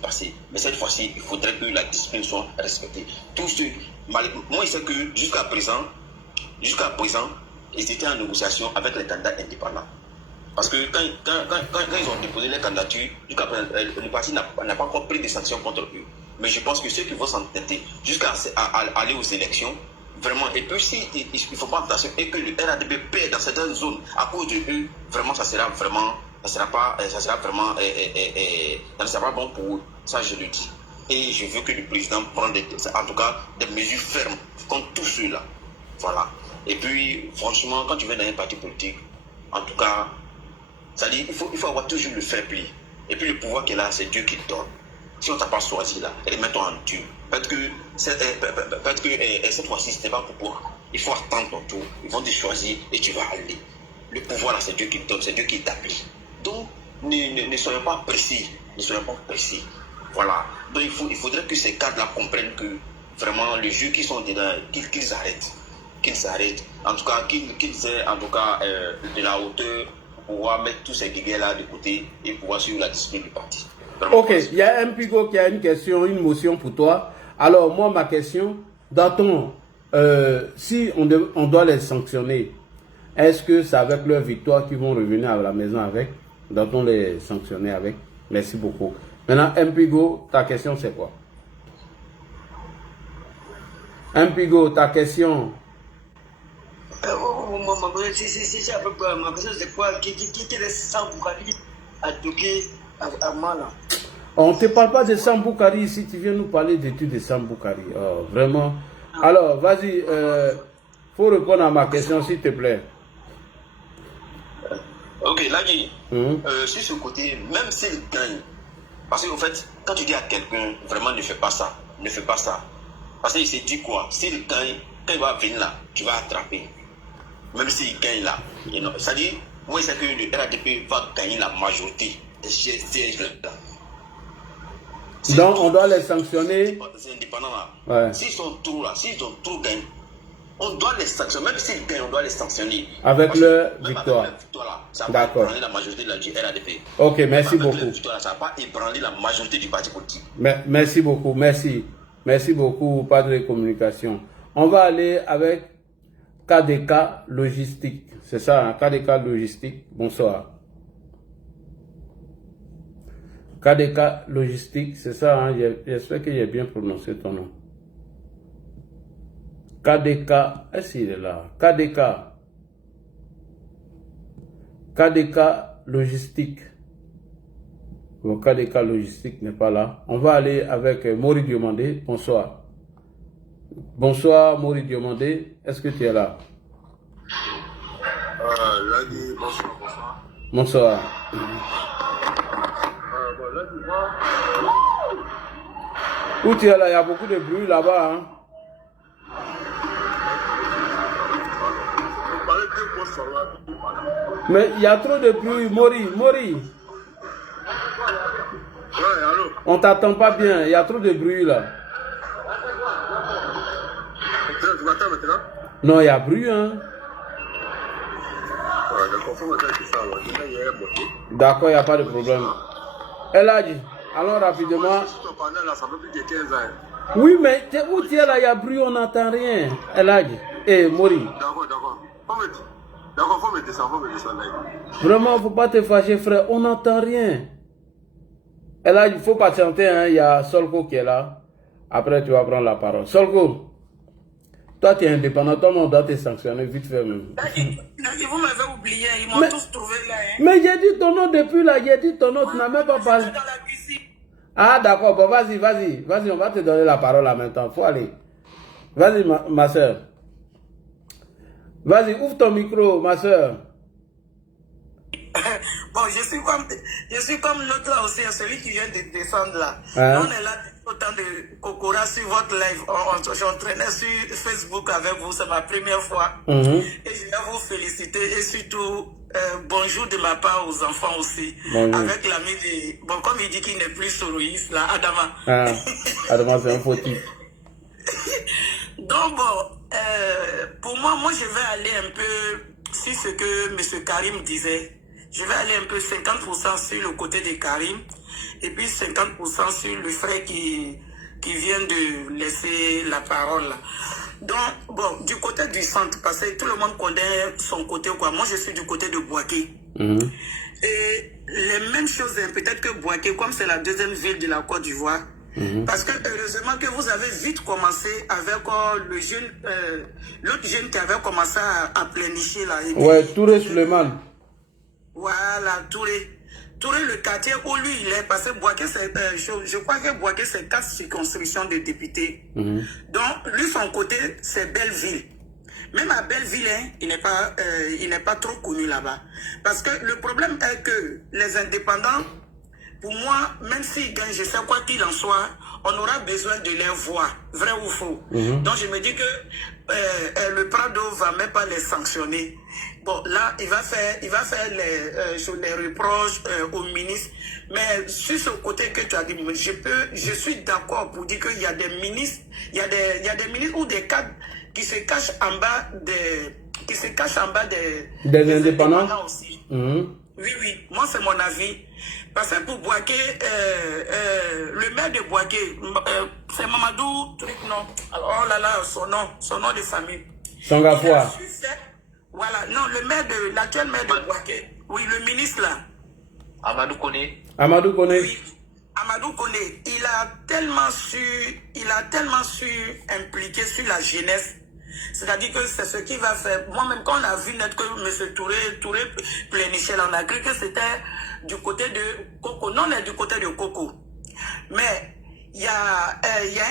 passer. Mais cette fois-ci, il faudrait que la discipline soit respectée. Tous ceux, moi, je sais que jusqu'à présent, ils étaient en négociation avec les candidats indépendants. Parce que quand ils ont déposé les candidatures, jusqu'à présent, le parti n'a pas encore pris des sanctions contre eux. Mais je pense que ceux qui vont s'entêter jusqu'à aller aux élections, vraiment, et puis si il ne faut pas attention et que le RHDP perd dans certaines zones à cause de eux, vraiment, ça sera vraiment ça sera vraiment, ça ne sera pas bon pour eux. Ça, je le dis. Et je veux que le président prenne en tout cas des mesures fermes contre tous ceux-là. Voilà. Et puis, franchement, quand tu viens dans un parti politique, en tout cas, ça dit, il faut avoir toujours le fair play. Et puis le pouvoir qu'elle a, c'est Dieu qui te donne. Si on ne t'a pas choisi là, elle met toi en Dieu. Parce que cette fois-ci, ce n'est pas pour toi. Il faut attendre ton tour. Ils vont te choisir et tu vas aller. Le pouvoir là, c'est Dieu qui te donne, c'est Dieu qui établit. Donc, ne soyons pas pressés. Ne soyons pas pressés. Voilà. Donc, il faudrait que ces cadres-là comprennent que vraiment, les jeux qui sont dedans, qu'ils arrêtent. Qu'ils arrêtent. En tout cas, qu'ils aient en tout cas de la hauteur pour pouvoir mettre tous ces dégâts-là de côté et pouvoir suivre la discipline du parti. Vraiment. Ok, il y a un Pigo qui a une question, une motion pour toi. Alors, moi, ma question, si on doit les sanctionner, est-ce que c'est avec leur victoire qu'ils vont revenir à la maison avec? Doit-on les sanctionner avec? Merci beaucoup. Maintenant, Mpigo, ta question c'est quoi? Mpigo, ta question? C'est à peu près ma question, c'est quoi? Qui est Samboukari à Toké à Mala? On ne te parle pas de Samboukari ici, tu viens nous parler d'études de Samboukari. Oh, vraiment. Alors, vas-y, faut répondre à ma question s'il te plaît. Ok, là, sur ce côté, même s'il gagne, parce qu'en fait, quand tu dis à quelqu'un, vraiment ne fais pas ça, ne fais pas ça. Parce qu'il s'est dit quoi? S'il gagne, quand il va venir là, tu vas attraper. Même s'il gagne là. C'est-à-dire, moi, c'est que le RADP va gagner la majorité des sièges là. Donc, on doit les sanctionner. C'est indépendant là. Ouais. S'ils ont trop gagné, on doit les sanctionner. Même s'ils gagnent, on doit les sanctionner. Avec leur victoire. Ça va ébranler la majorité de la RADP. Ok, merci beaucoup. Victoire, ça va pas ébranler la majorité du parti politique. Merci beaucoup, merci. Merci beaucoup, pas de communication. On va aller avec KDK Logistique. C'est ça, hein? KDK Logistique. Bonsoir. KDK Logistique, c'est ça, hein? J'espère que j'ai bien prononcé ton nom. KDK, est-ce qu'il est là? KDK Logistique. Bon, KDK Logistique n'est pas là. On va aller avec Mori Diomandé. Bonsoir. Bonsoir, Mori Diomandé. Est-ce que tu es là? Bonsoir. Bonsoir. Où tu es là? Il y a beaucoup de bruit là-bas. Hein? Mais il y a trop de bruit, Mori. Ouais, allô? On t'attend pas bien, il y a trop de bruit là. Tu m'attends maintenant? Non, il y a bruit, hein. D'accord, il n'y a pas de problème. Eladji, allons rapidement. Oui, mais où tu es là, il y a bruit, on n'entend rien. Eladji, Mori. D'accord. Faut me descendre là. Vraiment, il ne faut pas te fâcher, frère, on n'entend rien. Eladji, il faut patienter, hein. Il y a Solko qui est là. Après, tu vas prendre la parole. Solko, toi, tu es indépendant, toi, on doit te sanctionner vite fait même. Vous m'avez oublié, ils m'ont tous trouvé là. Hein. Mais j'ai dit ton nom depuis là, j'ai dit ton nom, tu n'as même pas parlé. Dans la cuisine. Ah d'accord, bon vas-y, on va te donner la parole en même temps, faut aller. Vas-y ma soeur. Vas-y, ouvre ton micro, ma soeur. Bon, je suis comme l'autre là aussi, celui qui vient de descendre là. Hein? On est là autant de Kokora sur votre live. J'entraînais sur Facebook avec vous, c'est ma première fois. Et je vais vous féliciter et surtout bonjour de ma part aux enfants aussi. Bonjour. Avec l'ami de... Bon, comme il dit qu'il n'est plus soroïste là, Adama. Ah, Adama c'est un faux type. Donc bon, pour moi je vais aller un peu sur ce que M. Karim disait. Je vais aller un peu 50% sur le côté de Karim et puis 50% sur le frère qui vient de laisser la parole. Donc, bon, du côté du centre, parce que tout le monde connaît son côté, quoi. Moi, je suis du côté de Bouaké. Et les mêmes choses, peut-être que Bouaké, comme c'est la deuxième ville de la Côte d'Ivoire, parce que heureusement que vous avez vite commencé avec le jeune, l'autre jeune qui avait commencé à plénicher là. Ouais, Touré Suleiman. Voilà, Touré. Touré, le quartier où lui il est, parce que Boaké, je crois que Boaké, c'est 4 circonscriptions de députés. Donc, lui, son côté, c'est Belleville. Même à Belleville, hein, il n'est pas trop connu là-bas. Parce que le problème est que les indépendants, pour moi, même s'ils gagnent, je sais quoi qu'il en soit, on aura besoin de leur voix, vrai ou faux. Donc je me dis que le Prado ne va même pas les sanctionner. Bon, là, il va faire les reproches au ministre. Mais sur ce côté que tu as dit, je suis d'accord pour dire qu'il y a des ministres, il y a des ministres ou des cadres qui se cachent en bas des indépendants aussi. Oui, moi c'est mon avis. Parce que pour Boaké, le maire de Boaké, c'est Mamadou, non, alors, oh là là, son nom de famille. Sangafoua. Voilà, non, l'actuel maire de Boaké, oui, le ministre là. Amadou Koné. Amadou Koné. Oui, Amadou Koné, il a tellement su impliquer sur la jeunesse. C'est-à-dire que c'est ce qui va faire. Moi-même, quand on a vu net que M. Touré plénichait, on a cru que c'était du côté de Coco. Non, on est du côté de Coco. Mais il y a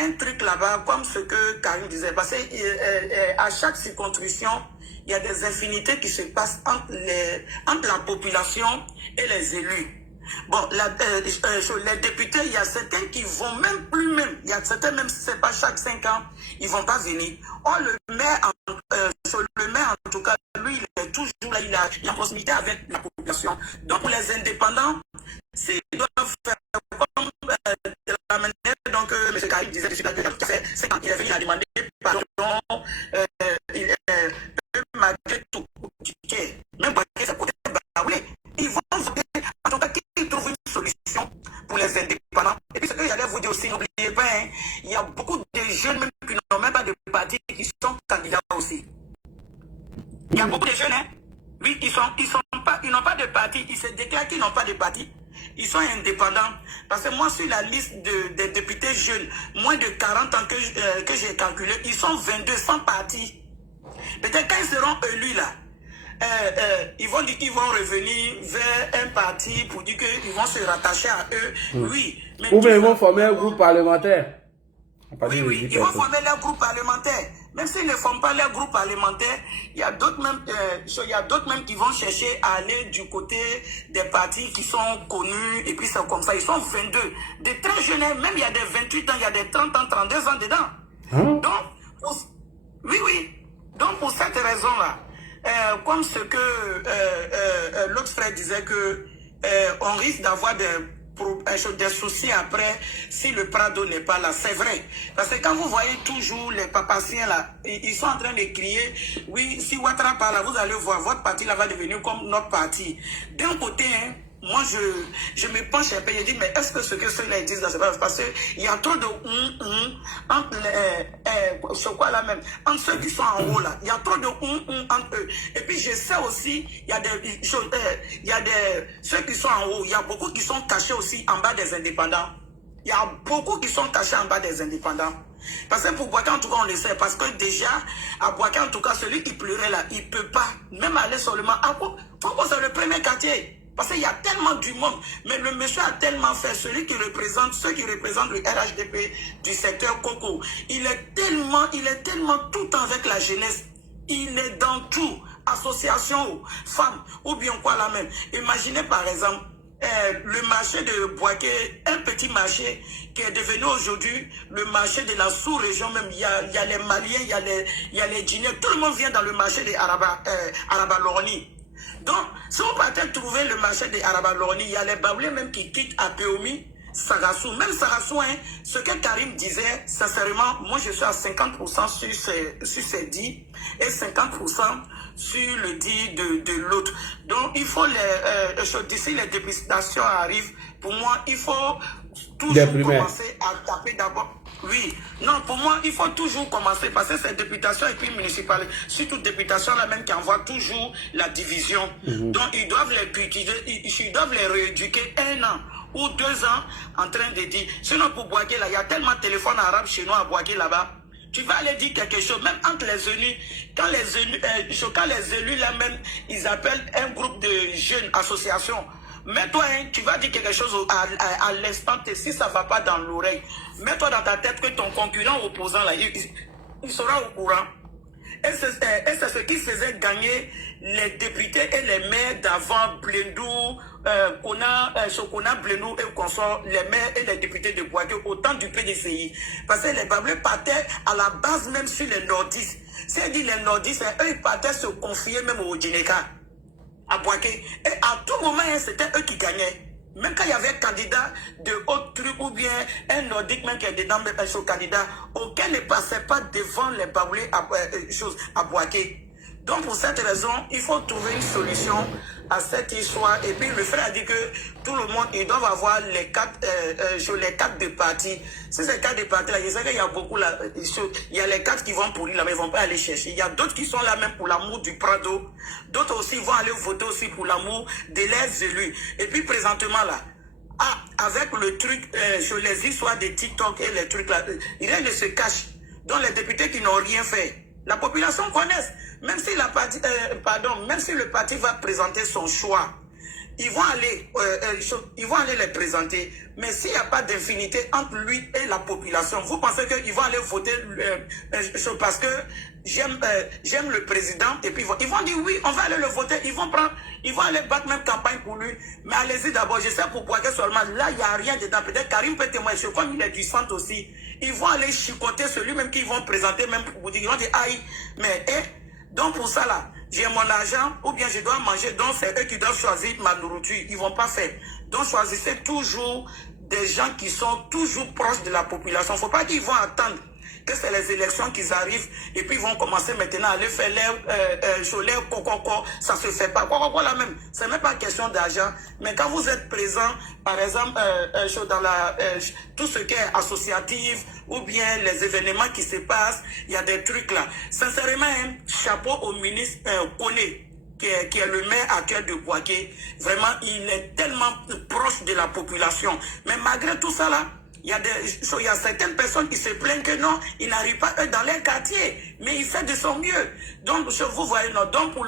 un truc là-bas, comme ce que Karim disait. Parce qu'à chaque circonscription, il y a des infinités qui se passent entre la population et les élus. Bon, les députés, il y a certains qui vont même plus même. Il y a certains, même si ce n'est pas chaque 5 ans, ils ne vont pas venir. Or, le maire, en tout cas, lui, il est toujours là, il est en proximité avec la population. Donc, pour les indépendants, ils doivent faire comme de la manière dont M. Karim disait, je suis là, tout à fait, c'est quand il est venu, il a demandé pardon, malgré tout, même malgré sa côté baoulé, ils vont voter, en tout cas, qu'ils trouvent une solution pour les indépendants. Et puis, ce que j'allais vous dire aussi, n'oubliez pas, hein, il y a beaucoup de jeunes même qui n'ont même pas de parti qui sont candidats aussi. Il y a beaucoup de jeunes, hein, oui, ils n'ont pas de parti, ils se déclarent qu'ils n'ont pas de parti. Ils sont indépendants. Parce que moi, sur la liste des députés jeunes, moins de 40 ans que j'ai calculé, ils sont 22 sans parti. Peut-être quand ils seront élus là, ils vont dire qu'ils vont revenir vers un parti pour dire qu'ils vont se rattacher à eux. Oui. Mais ou bien ils vont former un groupe parlementaire. Oui, ils vont former leur groupe parlementaire. Même s'ils ne forment pas leur groupe parlementaire, il y a d'autres même qui vont chercher à aller du côté des partis qui sont connus, et puis c'est comme ça. Ils sont 22. Des très jeunes, même il y a des 28 ans, il y a des 30 ans, 32 ans dedans. Donc, oui. Donc, pour cette raison-là, comme ce que l'autre frère disait que on risque d'avoir des soucis après si le Prado n'est pas là, c'est vrai. Parce que quand vous voyez toujours les papaciens là, ils sont en train de crier, oui, si Ouattara parle là, vous allez voir, votre parti là va devenir comme notre parti. D'un côté, hein, moi je me penche un peu, je dis, mais est-ce que ce que ceux-là disent là, c'est pas parce qu'il y a trop de entre ceux qui sont en haut là, il y a trop de entre eux. Et puis je sais aussi, il y a ceux qui sont en haut, il y a beaucoup qui sont cachés aussi en bas des indépendants. Il y a beaucoup qui sont cachés en bas des indépendants. Parce que pour Boaké, en tout cas, on le sait. Parce que déjà, à Boaké, en tout cas, celui qui pleurait là, il ne peut pas même aller seulement à Coco, c'est le premier quartier. Parce qu'il y a tellement du monde. Mais le monsieur a tellement fait, ceux qui représentent le RHDP du secteur Coco. Il est tellement tout avec la jeunesse. Il est dans tout. Association, femmes, ou bien quoi là même. Imaginez par exemple, le marché de Boaké, un petit marché qui est devenu aujourd'hui le marché de la sous-région même. Il y a les Maliens, il y a les Guinéens. Tout le monde vient dans le marché des Araba-Lorni. Donc, si vous partez trouver le marché des Araba-Lorni, il y a les Baoulés même qui quittent Apéomi, Sarassou. Même Sarassou, hein, ce que Karim disait, sincèrement, moi je suis à 50% sur ses dits et 50% sur le dit de l'autre. Donc, il faut d'ici les dépistations arrivent, pour moi, il faut toujours commencer à taper d'abord. Oui, non, pour moi, il faut toujours commencer parce que c'est députation et puis municipale, surtout députation là même qui envoie toujours la division. Donc, ils doivent ils doivent les rééduquer 1 an ou 2 ans en train de dire. Sinon, pour Boaké, là, il y a tellement de téléphones arabes chez nous à Boaké là-bas. tu vas aller dire quelque chose, même entre les élus, quand les élus là même, ils appellent un groupe de jeunes, associations. Mets-toi, hein, tu vas dire quelque chose à l'instant T, si ça ne va pas dans l'oreille. Mets-toi dans ta tête que ton concurrent opposant là, il sera au courant. Et c'est ce qui faisait gagner les députés et les maires d'avant, Blendou, Chokona, Blendou et consort, les maires et les députés de Boaké au temps du PDCI. Parce que les Bablés partaient à la base même sur les nordistes. C'est dit les nordistes, eux ils partaient se confier même au Djineka, à Boaké. Et à tout moment, c'était eux qui gagnaient. Même quand il y avait un candidat de haut truc ou bien un nordique même qui est dedans, même un candidat, auquel ne passait pas devant les Baoulés à Boaké. Donc pour cette raison, il faut trouver une solution à cette histoire. Et puis le frère a dit que tout le monde, ils doivent avoir les quatre de partis. Si c'est 4 de partis là, je sais qu'il y a beaucoup là, il y a les 4 qui vont pourrir là, mais ils ne vont pas aller chercher. Il y a d'autres qui sont là même pour l'amour du Prado. D'autres aussi vont aller voter aussi pour l'amour de leurs élus. Et puis présentement là, avec le truc sur les histoires de TikTok et les trucs là, rien ne se cache. Donc les députés qui n'ont rien fait, la population connaisse. Même si même si le parti va présenter son choix, ils vont aller les présenter. Mais s'il n'y a pas d'infinité entre lui et la population, vous pensez qu'ils vont aller voter parce que j'aime le président et puis ils vont dire oui, on va aller le voter. Ils vont aller battre même campagne pour lui. Mais allez-y d'abord, je sais pour Boaké seulement. Là, il n'y a rien dedans. Peut-être Karim peut témoigner. Comme il est du centre aussi, ils vont aller chicoter celui même qu'ils vont présenter, même pour vous dire, ils vont dire aïe, mais donc pour ça là, j'ai mon argent ou bien je dois manger, donc c'est eux qui doivent choisir ma nourriture. Ils ne vont pas faire. Donc choisissez toujours des gens qui sont toujours proches de la population. Il ne faut pas qu'ils vont attendre que c'est les élections qui arrivent et puis ils vont commencer maintenant à aller faire leur coco. Ça ne se fait pas. Coco là même, ce n'est pas question d'argent. Mais quand vous êtes présent, par exemple, dans tout ce qui est associatif ou bien les événements qui se passent, il y a des trucs là. Sincèrement, chapeau au ministre Koné, qui est le maire actuel de Boaké. Vraiment, il est tellement proche de la population. Mais malgré tout ça là, il y a certaines personnes qui se plaignent que non, ils n'arrivent pas dans leur quartier, mais il fait de son mieux. Donc, vous voyez, non, donc pour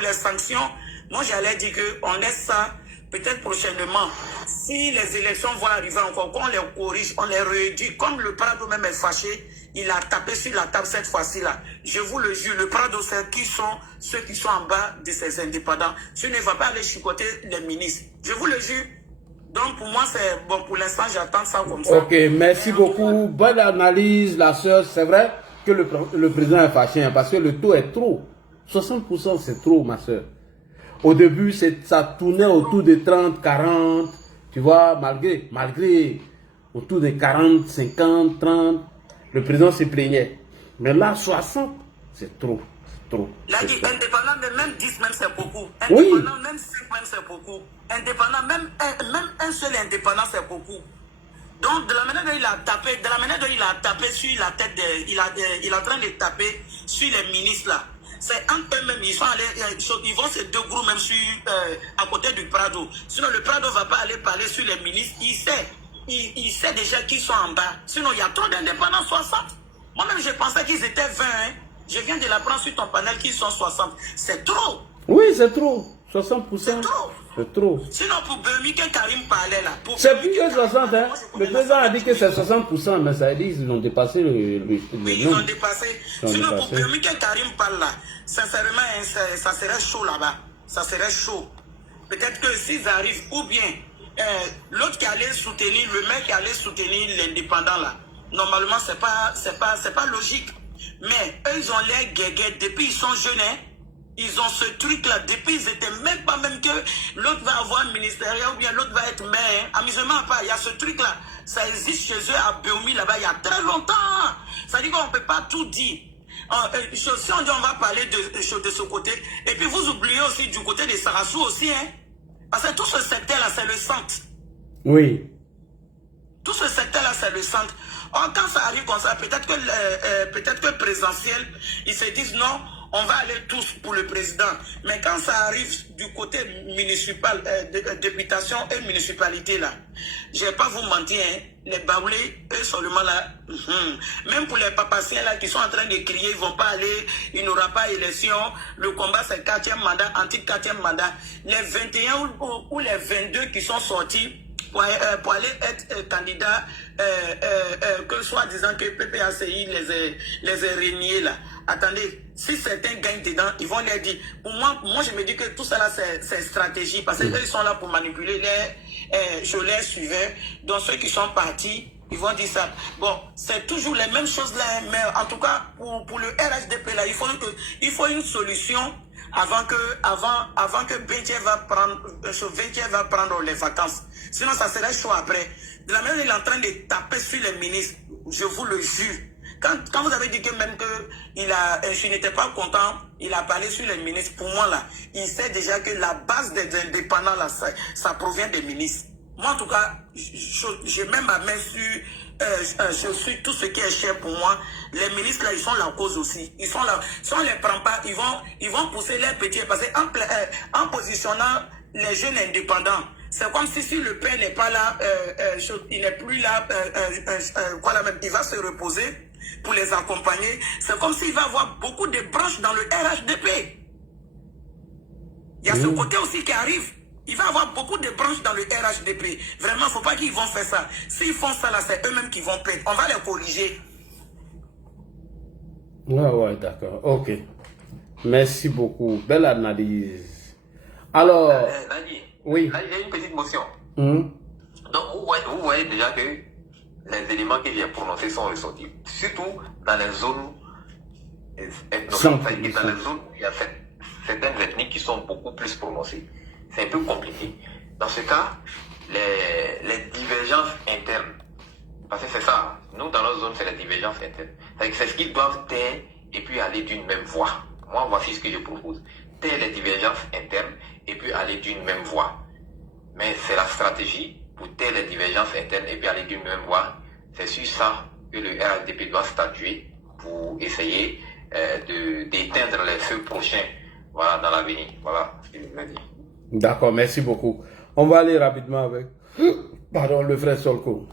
les sanctions, moi j'allais dire qu'on laisse ça peut-être prochainement. Si les élections vont arriver encore, qu'on les corrige, on les réduit, comme le Prado même est fâché, il a tapé sur la table cette fois-ci-là. Je vous le jure, le Prado, c'est qui sont ceux qui sont en bas de ces indépendants. Tu ne vas pas aller chicoter les ministres. Je vous le jure. Donc pour moi, c'est bon, pour l'instant, j'attends ça comme ça. Ok, merci beaucoup. Bonne analyse, la sœur. C'est vrai que le président est fâché, hein, parce que le taux est trop. 60%, c'est trop, ma sœur. Au début, ça tournait autour de 30, 40. Tu vois, malgré autour de 40, 50, 30, le président se plaignait. Mais là, 60, c'est trop. Là, dit indépendant, mais même 10 même c'est beaucoup. Oui. Indépendant, même 5 même c'est beaucoup. Indépendant, même un seul indépendant c'est beaucoup. Donc, de la manière dont il a tapé, sur la tête, il est en train de taper sur les ministres là. C'est entre eux-mêmes, ils vont se deux groupes même à côté du Prado. Sinon, le Prado ne va pas aller parler sur les ministres. Il sait déjà qu'ils sont en bas. Sinon, il y a trop d'indépendants, 60. Moi-même, je pensais qu'ils étaient 20. Hein. Je viens de l'apprendre sur ton panel qu'ils sont 60. C'est trop. Oui, c'est trop. 60%. C'est trop. C'est trop. Sinon, pour Burmi, que Karim parlait là. C'est plus que 60. Hein. Le président a dit que c'est 60%, mais ça dit qu'ils ont dépassé le oui, ils ont dépassé. Sinon, pour Burmi, que Karim parle là, sincèrement, ça serait chaud là-bas. Ça serait chaud. Peut-être que s'ils arrivent, ou bien l'autre qui allait soutenir, le mec qui allait soutenir l'indépendant là, normalement, c'est pas logique. Mais eux, ils ont l'air guégués depuis ils sont jeunes. Hein. Ils ont ce truc-là. Depuis, ils n'étaient même pas même que l'autre va avoir un ministériel ou bien l'autre va être maire. Hein. Amusement pas, il y a ce truc-là. Ça existe chez eux à Béoumi, là-bas, il y a très longtemps. Ça dit qu'on ne peut pas tout dire. Si on dit on va parler de ce côté, et puis vous oubliez aussi du côté des Sarassou aussi. Hein. Parce que tout ce secteur-là, c'est le centre. Oui. Tout ce secteur-là, c'est le centre. Or, quand ça arrive comme ça, peut-être que présentiel, ils se disent non, on va aller tous pour le président. Mais quand ça arrive du côté municipal, députation et municipalité là, je ne vais pas vous mentir, hein, les baoulés, eux seulement là, même pour les papaciens là qui sont en train de crier, ils ne vont pas aller, il n'y aura pas élection, le combat c'est 4e mandat, anti-4e mandat. Les 21 ou les 22 qui sont sortis pour aller être candidat, que soi-disant que PPACI les a régnés là. Attendez, si certains gagnent dedans, ils vont leur dire. Pour moi je me dis que tout ça là, c'est stratégie. Parce qu'eux, ils sont là pour manipuler je les suivais. Donc ceux qui sont partis, ils vont dire ça. Bon, c'est toujours les mêmes choses là. Mais en tout cas, pour le RHDP là, il faut une solution avant que Benché va prendre les vacances. Sinon, ça serait chaud après. De la même manière, il est en train de taper sur les ministres. Je vous le jure. Quand vous avez dit que même je n'étais pas content, il a parlé sur les ministres. Pour moi, là, il sait déjà que la base des indépendants, là, ça provient des ministres. Moi, en tout cas, j'ai même ma main sur je suis tout ce qui est cher pour moi. Les ministres, là, ils sont la cause aussi. Ils sont là. Si on ne les prend pas, ils vont pousser les petits. Parce qu'en positionnant les jeunes indépendants, c'est comme si le père n'est pas là, il n'est plus là, il va se reposer pour les accompagner. C'est comme s'il va avoir beaucoup de branches dans le RHDP. Il y a ce côté aussi qui arrive. Il va avoir beaucoup de branches dans le RHDP. Vraiment, il ne faut pas qu'ils vont faire ça. S'ils font ça, là, c'est eux-mêmes qui vont perdre. On va les corriger. Ouais, d'accord. Ok. Merci beaucoup. Belle analyse. Alors... oui. Là, j'ai une petite motion. Donc, vous voyez déjà que les éléments que j'ai prononcés sont ressortis. Surtout dans les zones ethnographiques. Dans les zones où il y a certaines ethnies qui sont beaucoup plus prononcées. C'est un peu compliqué. Dans ce cas, les divergences internes, parce que c'est ça, nous dans notre zone, c'est les divergences internes. C'est ce qu'ils doivent taire et puis aller d'une même voie. Moi, voici ce que je propose. Taire les divergences internes et puis aller d'une même voie. Mais c'est la stratégie pour taire les divergences internes et puis aller d'une même voie. C'est sur ça que le RHDP doit statuer pour essayer d'éteindre les feux prochains, voilà, dans l'avenir. Voilà ce que je voulais dire. D'accord, merci beaucoup. On va aller rapidement avec le frère Solko.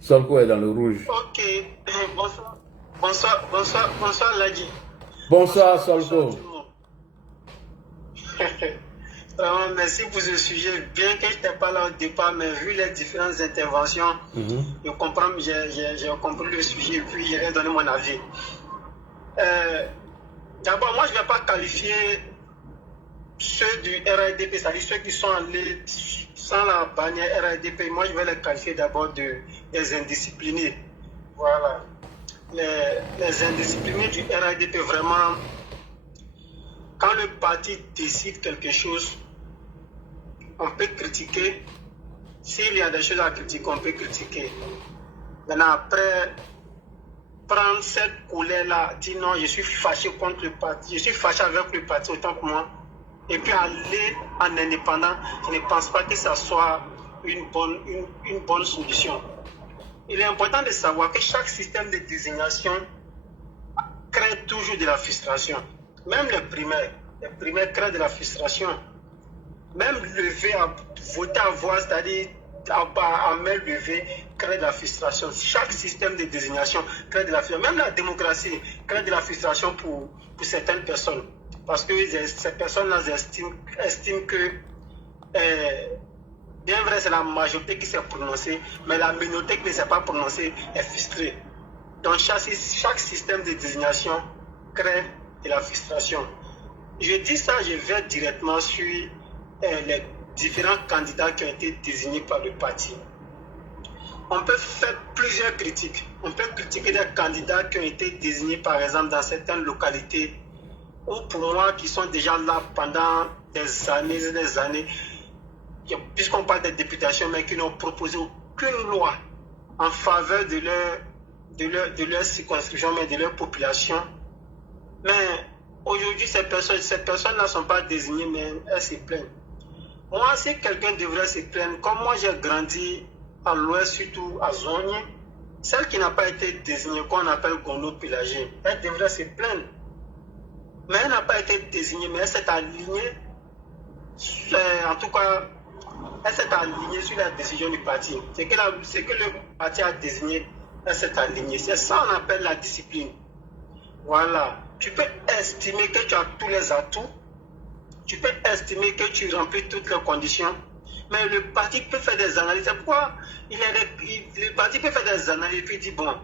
Solko est dans le rouge. Ok, bonsoir Ladi. Bonsoir Solko. Vraiment, merci pour ce sujet. Bien que je n'étais pas là au départ, mais vu les différentes interventions, j'ai compris le sujet et puis j'ai donné mon avis. D'abord, moi, je ne vais pas qualifier ceux du RADP, c'est-à-dire ceux qui sont allés sans la bannière RADP. Moi, je vais les qualifier d'abord des indisciplinés. Voilà. Les indisciplinés du RADP, vraiment, quand le parti décide quelque chose, on peut critiquer. S'il y a des choses à critiquer, on peut critiquer. Maintenant, après, prendre cette colère-là, dire non, je suis fâché contre le parti, je suis fâché avec le parti autant que moi, et puis aller en indépendant, je ne pense pas que ça soit une bonne solution. Il est important de savoir que chaque système de désignation crée toujours de la frustration. Même les primaires créent de la frustration. Même lever à voter à voix, c'est-à-dire à main levée, crée de la frustration. Chaque système de désignation crée de la frustration. Même la démocratie crée de la frustration pour certaines personnes. Parce que ces personnes-là estiment que, bien vrai, c'est la majorité qui s'est prononcée, mais la minorité qui ne s'est pas prononcée est frustrée. Donc chaque système de désignation crée de la frustration. Je dis ça, je vais directement sur les différents candidats qui ont été désignés par le parti. On peut faire plusieurs critiques. On peut critiquer des candidats qui ont été désignés, par exemple, dans certaines localités, ou pour moi, qui sont déjà là pendant des années et des années, puisqu'on parle des députations, mais qui n'ont proposé aucune loi en faveur de leur circonscription, mais de leur population. Mais aujourd'hui, ces personnes-là ne sont pas désignées, mais elles se plaignent. Moi, si quelqu'un devrait se plaindre, comme moi j'ai grandi à l'ouest, surtout à Zogny, celle qui n'a pas été désignée, qu'on appelle Gono Pélagé, elle devrait se plaindre. Mais elle n'a pas été désignée, mais elle s'est alignée, en tout cas, elle s'est alignée sur la décision du parti. C'est que le parti a désigné, elle s'est alignée. C'est ça qu'on appelle la discipline. Voilà. Tu peux estimer que tu as tous les atouts, tu peux estimer que tu remplis toutes les conditions, mais le parti peut faire des analyses. C'est pourquoi le parti peut faire des analyses et puis dire, bon,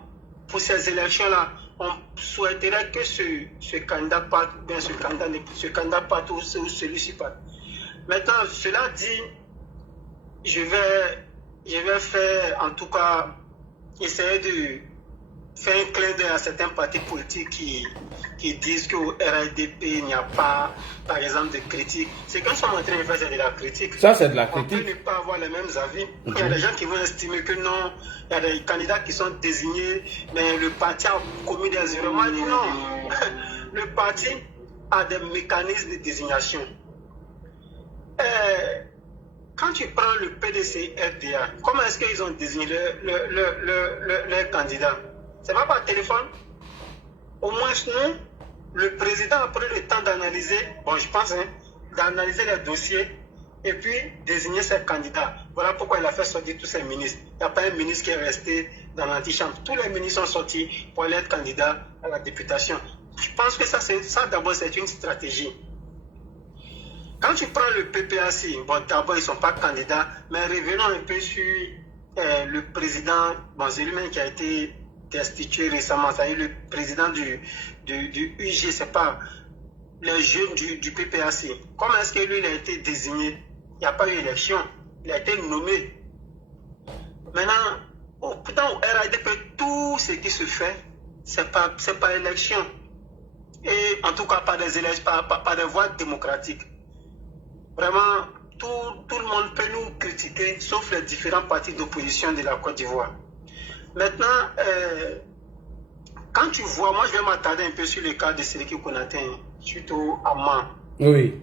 pour ces élections-là, on souhaiterait que ce candidat parte, ou bien ce candidat parte ou celui-ci parte. Maintenant, cela dit, je vais faire, en tout cas, essayer de faire un clin d'œil à certains partis politiques qui disent qu'au RLDP, il n'y a pas, par exemple, de critique. C'est quand nous sommes en train de faire, c'est de la critique. Ça, c'est de la critique. On peut ne pas avoir les mêmes avis. Il y a des gens qui vont estimer que non, il y a des candidats qui sont désignés, mais le parti a commis des erreurs. Moi, je dis non. Le parti a des mécanismes de désignation. Quand tu prends le PDC FDA, comment est-ce qu'ils ont désigné leur candidat? C'est pas par téléphone. Au moins, nous, le président a pris le temps d'analyser, bon, je pense, d'analyser les dossiers et puis désigner ses candidats. Voilà pourquoi il a fait sortir tous ses ministres. Il n'y a pas un ministre qui est resté dans l'antichambre. Tous les ministres sont sortis pour aller être candidats à la députation. Je pense que ça d'abord, c'est une stratégie. Quand tu prends le PPAC, bon, d'abord, ils ne sont pas candidats, mais revenons un peu sur le président, bon, c'est lui-même qui a été destitué récemment, c'est-à-dire le président du UG, c'est pas les jeunes du PPAC. Comment est-ce que lui, il a été désigné? Il n'y a pas eu élection, il a été nommé. Maintenant, pourtant, au RADP, tout ce qui se fait, c'est pas élection. Et en tout cas, pas des élections, pas des voies démocratiques. Vraiment, tout le monde peut nous critiquer, sauf les différents partis d'opposition de la Côte d'Ivoire. Maintenant, quand tu vois, moi je vais m'attarder un peu sur le cas de Séléki Konaté, surtout à Man. Oui.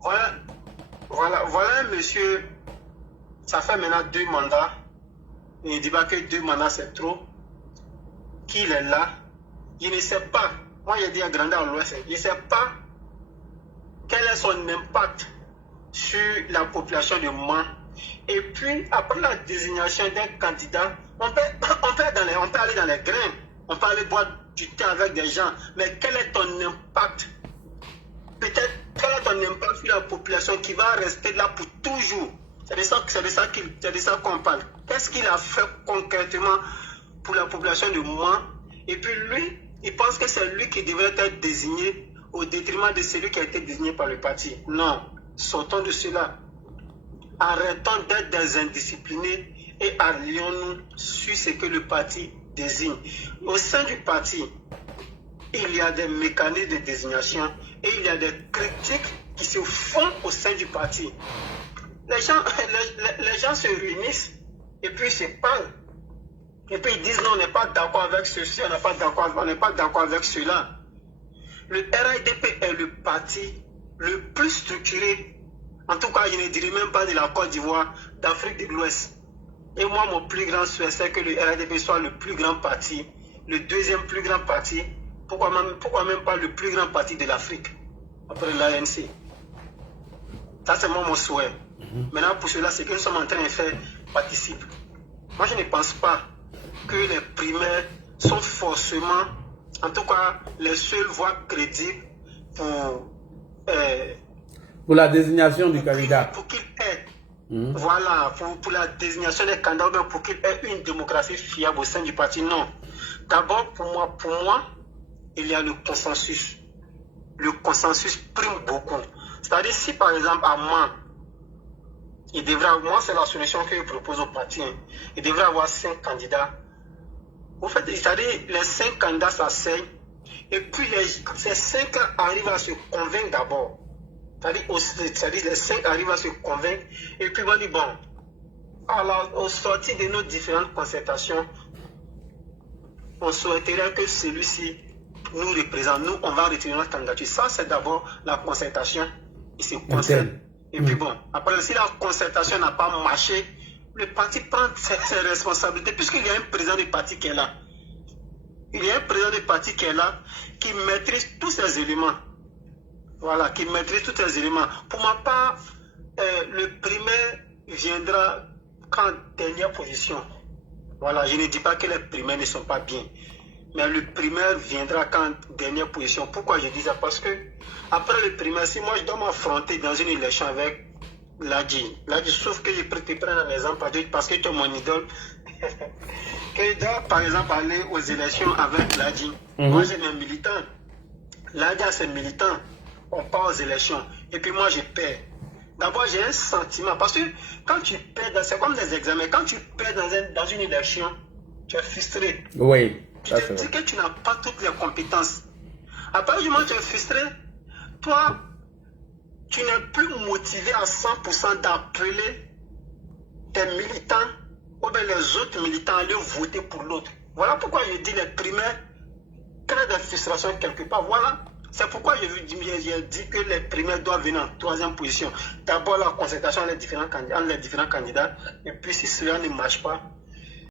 Voilà un monsieur, ça fait maintenant 2 mandats, il ne dit pas que 2 mandats c'est trop, qu'il est là, il ne sait pas, moi j'ai dit à Grandeur à l'Ouest, il ne sait pas quel est son impact sur la population de Man. Et puis, après la désignation d'un candidat, on peut aller dans les grains, on peut aller boire du thé avec des gens, mais quel est ton impact? Peut-être, quel est ton impact sur la population qui va rester là pour toujours? C'est de ça qu'on parle. Qu'est-ce qu'il a fait concrètement pour la population de Man? Et puis lui, il pense que c'est lui qui devrait être désigné au détriment de celui qui a été désigné par le parti. Non, sortons de cela. Arrêtons d'être des indisciplinés et allions-nous sur ce que le parti désigne. Au sein du parti, il y a des mécanismes de désignation et il y a des critiques qui se font au sein du parti. Les gens se réunissent et puis se parlent. Et puis ils disent non, on n'est pas d'accord avec ceci, on n'est pas d'accord avec cela. Le RADP est le parti le plus structuré, en tout cas je ne dirais même pas de la Côte d'Ivoire, d'Afrique de l'Ouest. Et moi mon plus grand souhait c'est que le RADP soit le plus grand parti, le deuxième plus grand parti, pourquoi même pas le plus grand parti de l'Afrique, après l'ANC. Ça c'est mon souhait. Maintenant pour cela, ce que nous sommes en train de faire participe. Moi je ne pense pas que les primaires sont forcément, en tout cas, les seules voies crédibles pour la désignation du candidat. Pour qu'il ait, voilà, pour la désignation des candidats, pour qu'il ait une démocratie fiable au sein du parti. Non. D'abord, pour moi, il y a le consensus. Le consensus prime beaucoup. C'est-à-dire, si par exemple, à moi, moi, c'est la solution que je propose au parti. Il devrait avoir 5 candidats. Au fait, c'est-à-dire, les 5 candidats s'asseyent et puis ces 5 arrivent à se convaincre d'abord. C'est-à-dire, les 5 arrivent à se convaincre et puis on dit, bon, au sortir de nos différentes concertations, on souhaiterait que celui-ci nous représente. Nous, on va retirer notre candidature. Ça, c'est d'abord la concertation. Il se concerne. Et puis bon, après, si la concertation n'a pas marché, le parti prend ses responsabilités, puisqu'il y a un président du parti qui est là. Il y a un président du parti qui est là, qui maîtrise tous ces éléments. Voilà, qui maîtrise tous ces éléments. Pour ma part, le primaire viendra qu'en dernière position. Voilà, je ne dis pas que les primaires ne sont pas bien. Mais le primaire viendra qu'en dernière position. Pourquoi je dis ça? Parce que après le primaire, si moi je dois m'affronter dans une élection avec Ladji, sauf que je peux te prendre un exemple parce que tu es mon idole, que je dois par exemple aller aux élections avec Ladji. Moi j'ai mes militants. Ladji a ses militants. On part aux élections. Et puis moi je perds. D'abord j'ai un sentiment. Parce que quand tu perds, c'est comme des examens. Quand tu perds dans une élection, tu es frustré. Oui. Tu te dis que tu n'as pas toutes les compétences. À partir du moment où tu es frustré, toi, tu n'es plus motivé à 100% d'appeler tes militants ou bien les autres militants à aller voter pour l'autre. Voilà pourquoi je dis les primaires créent des frustrations quelque part. Voilà. C'est pourquoi j'ai dit que les primaires doivent venir en troisième position. D'abord la concertation entre les différents candidats. Et puis si cela ne marche pas,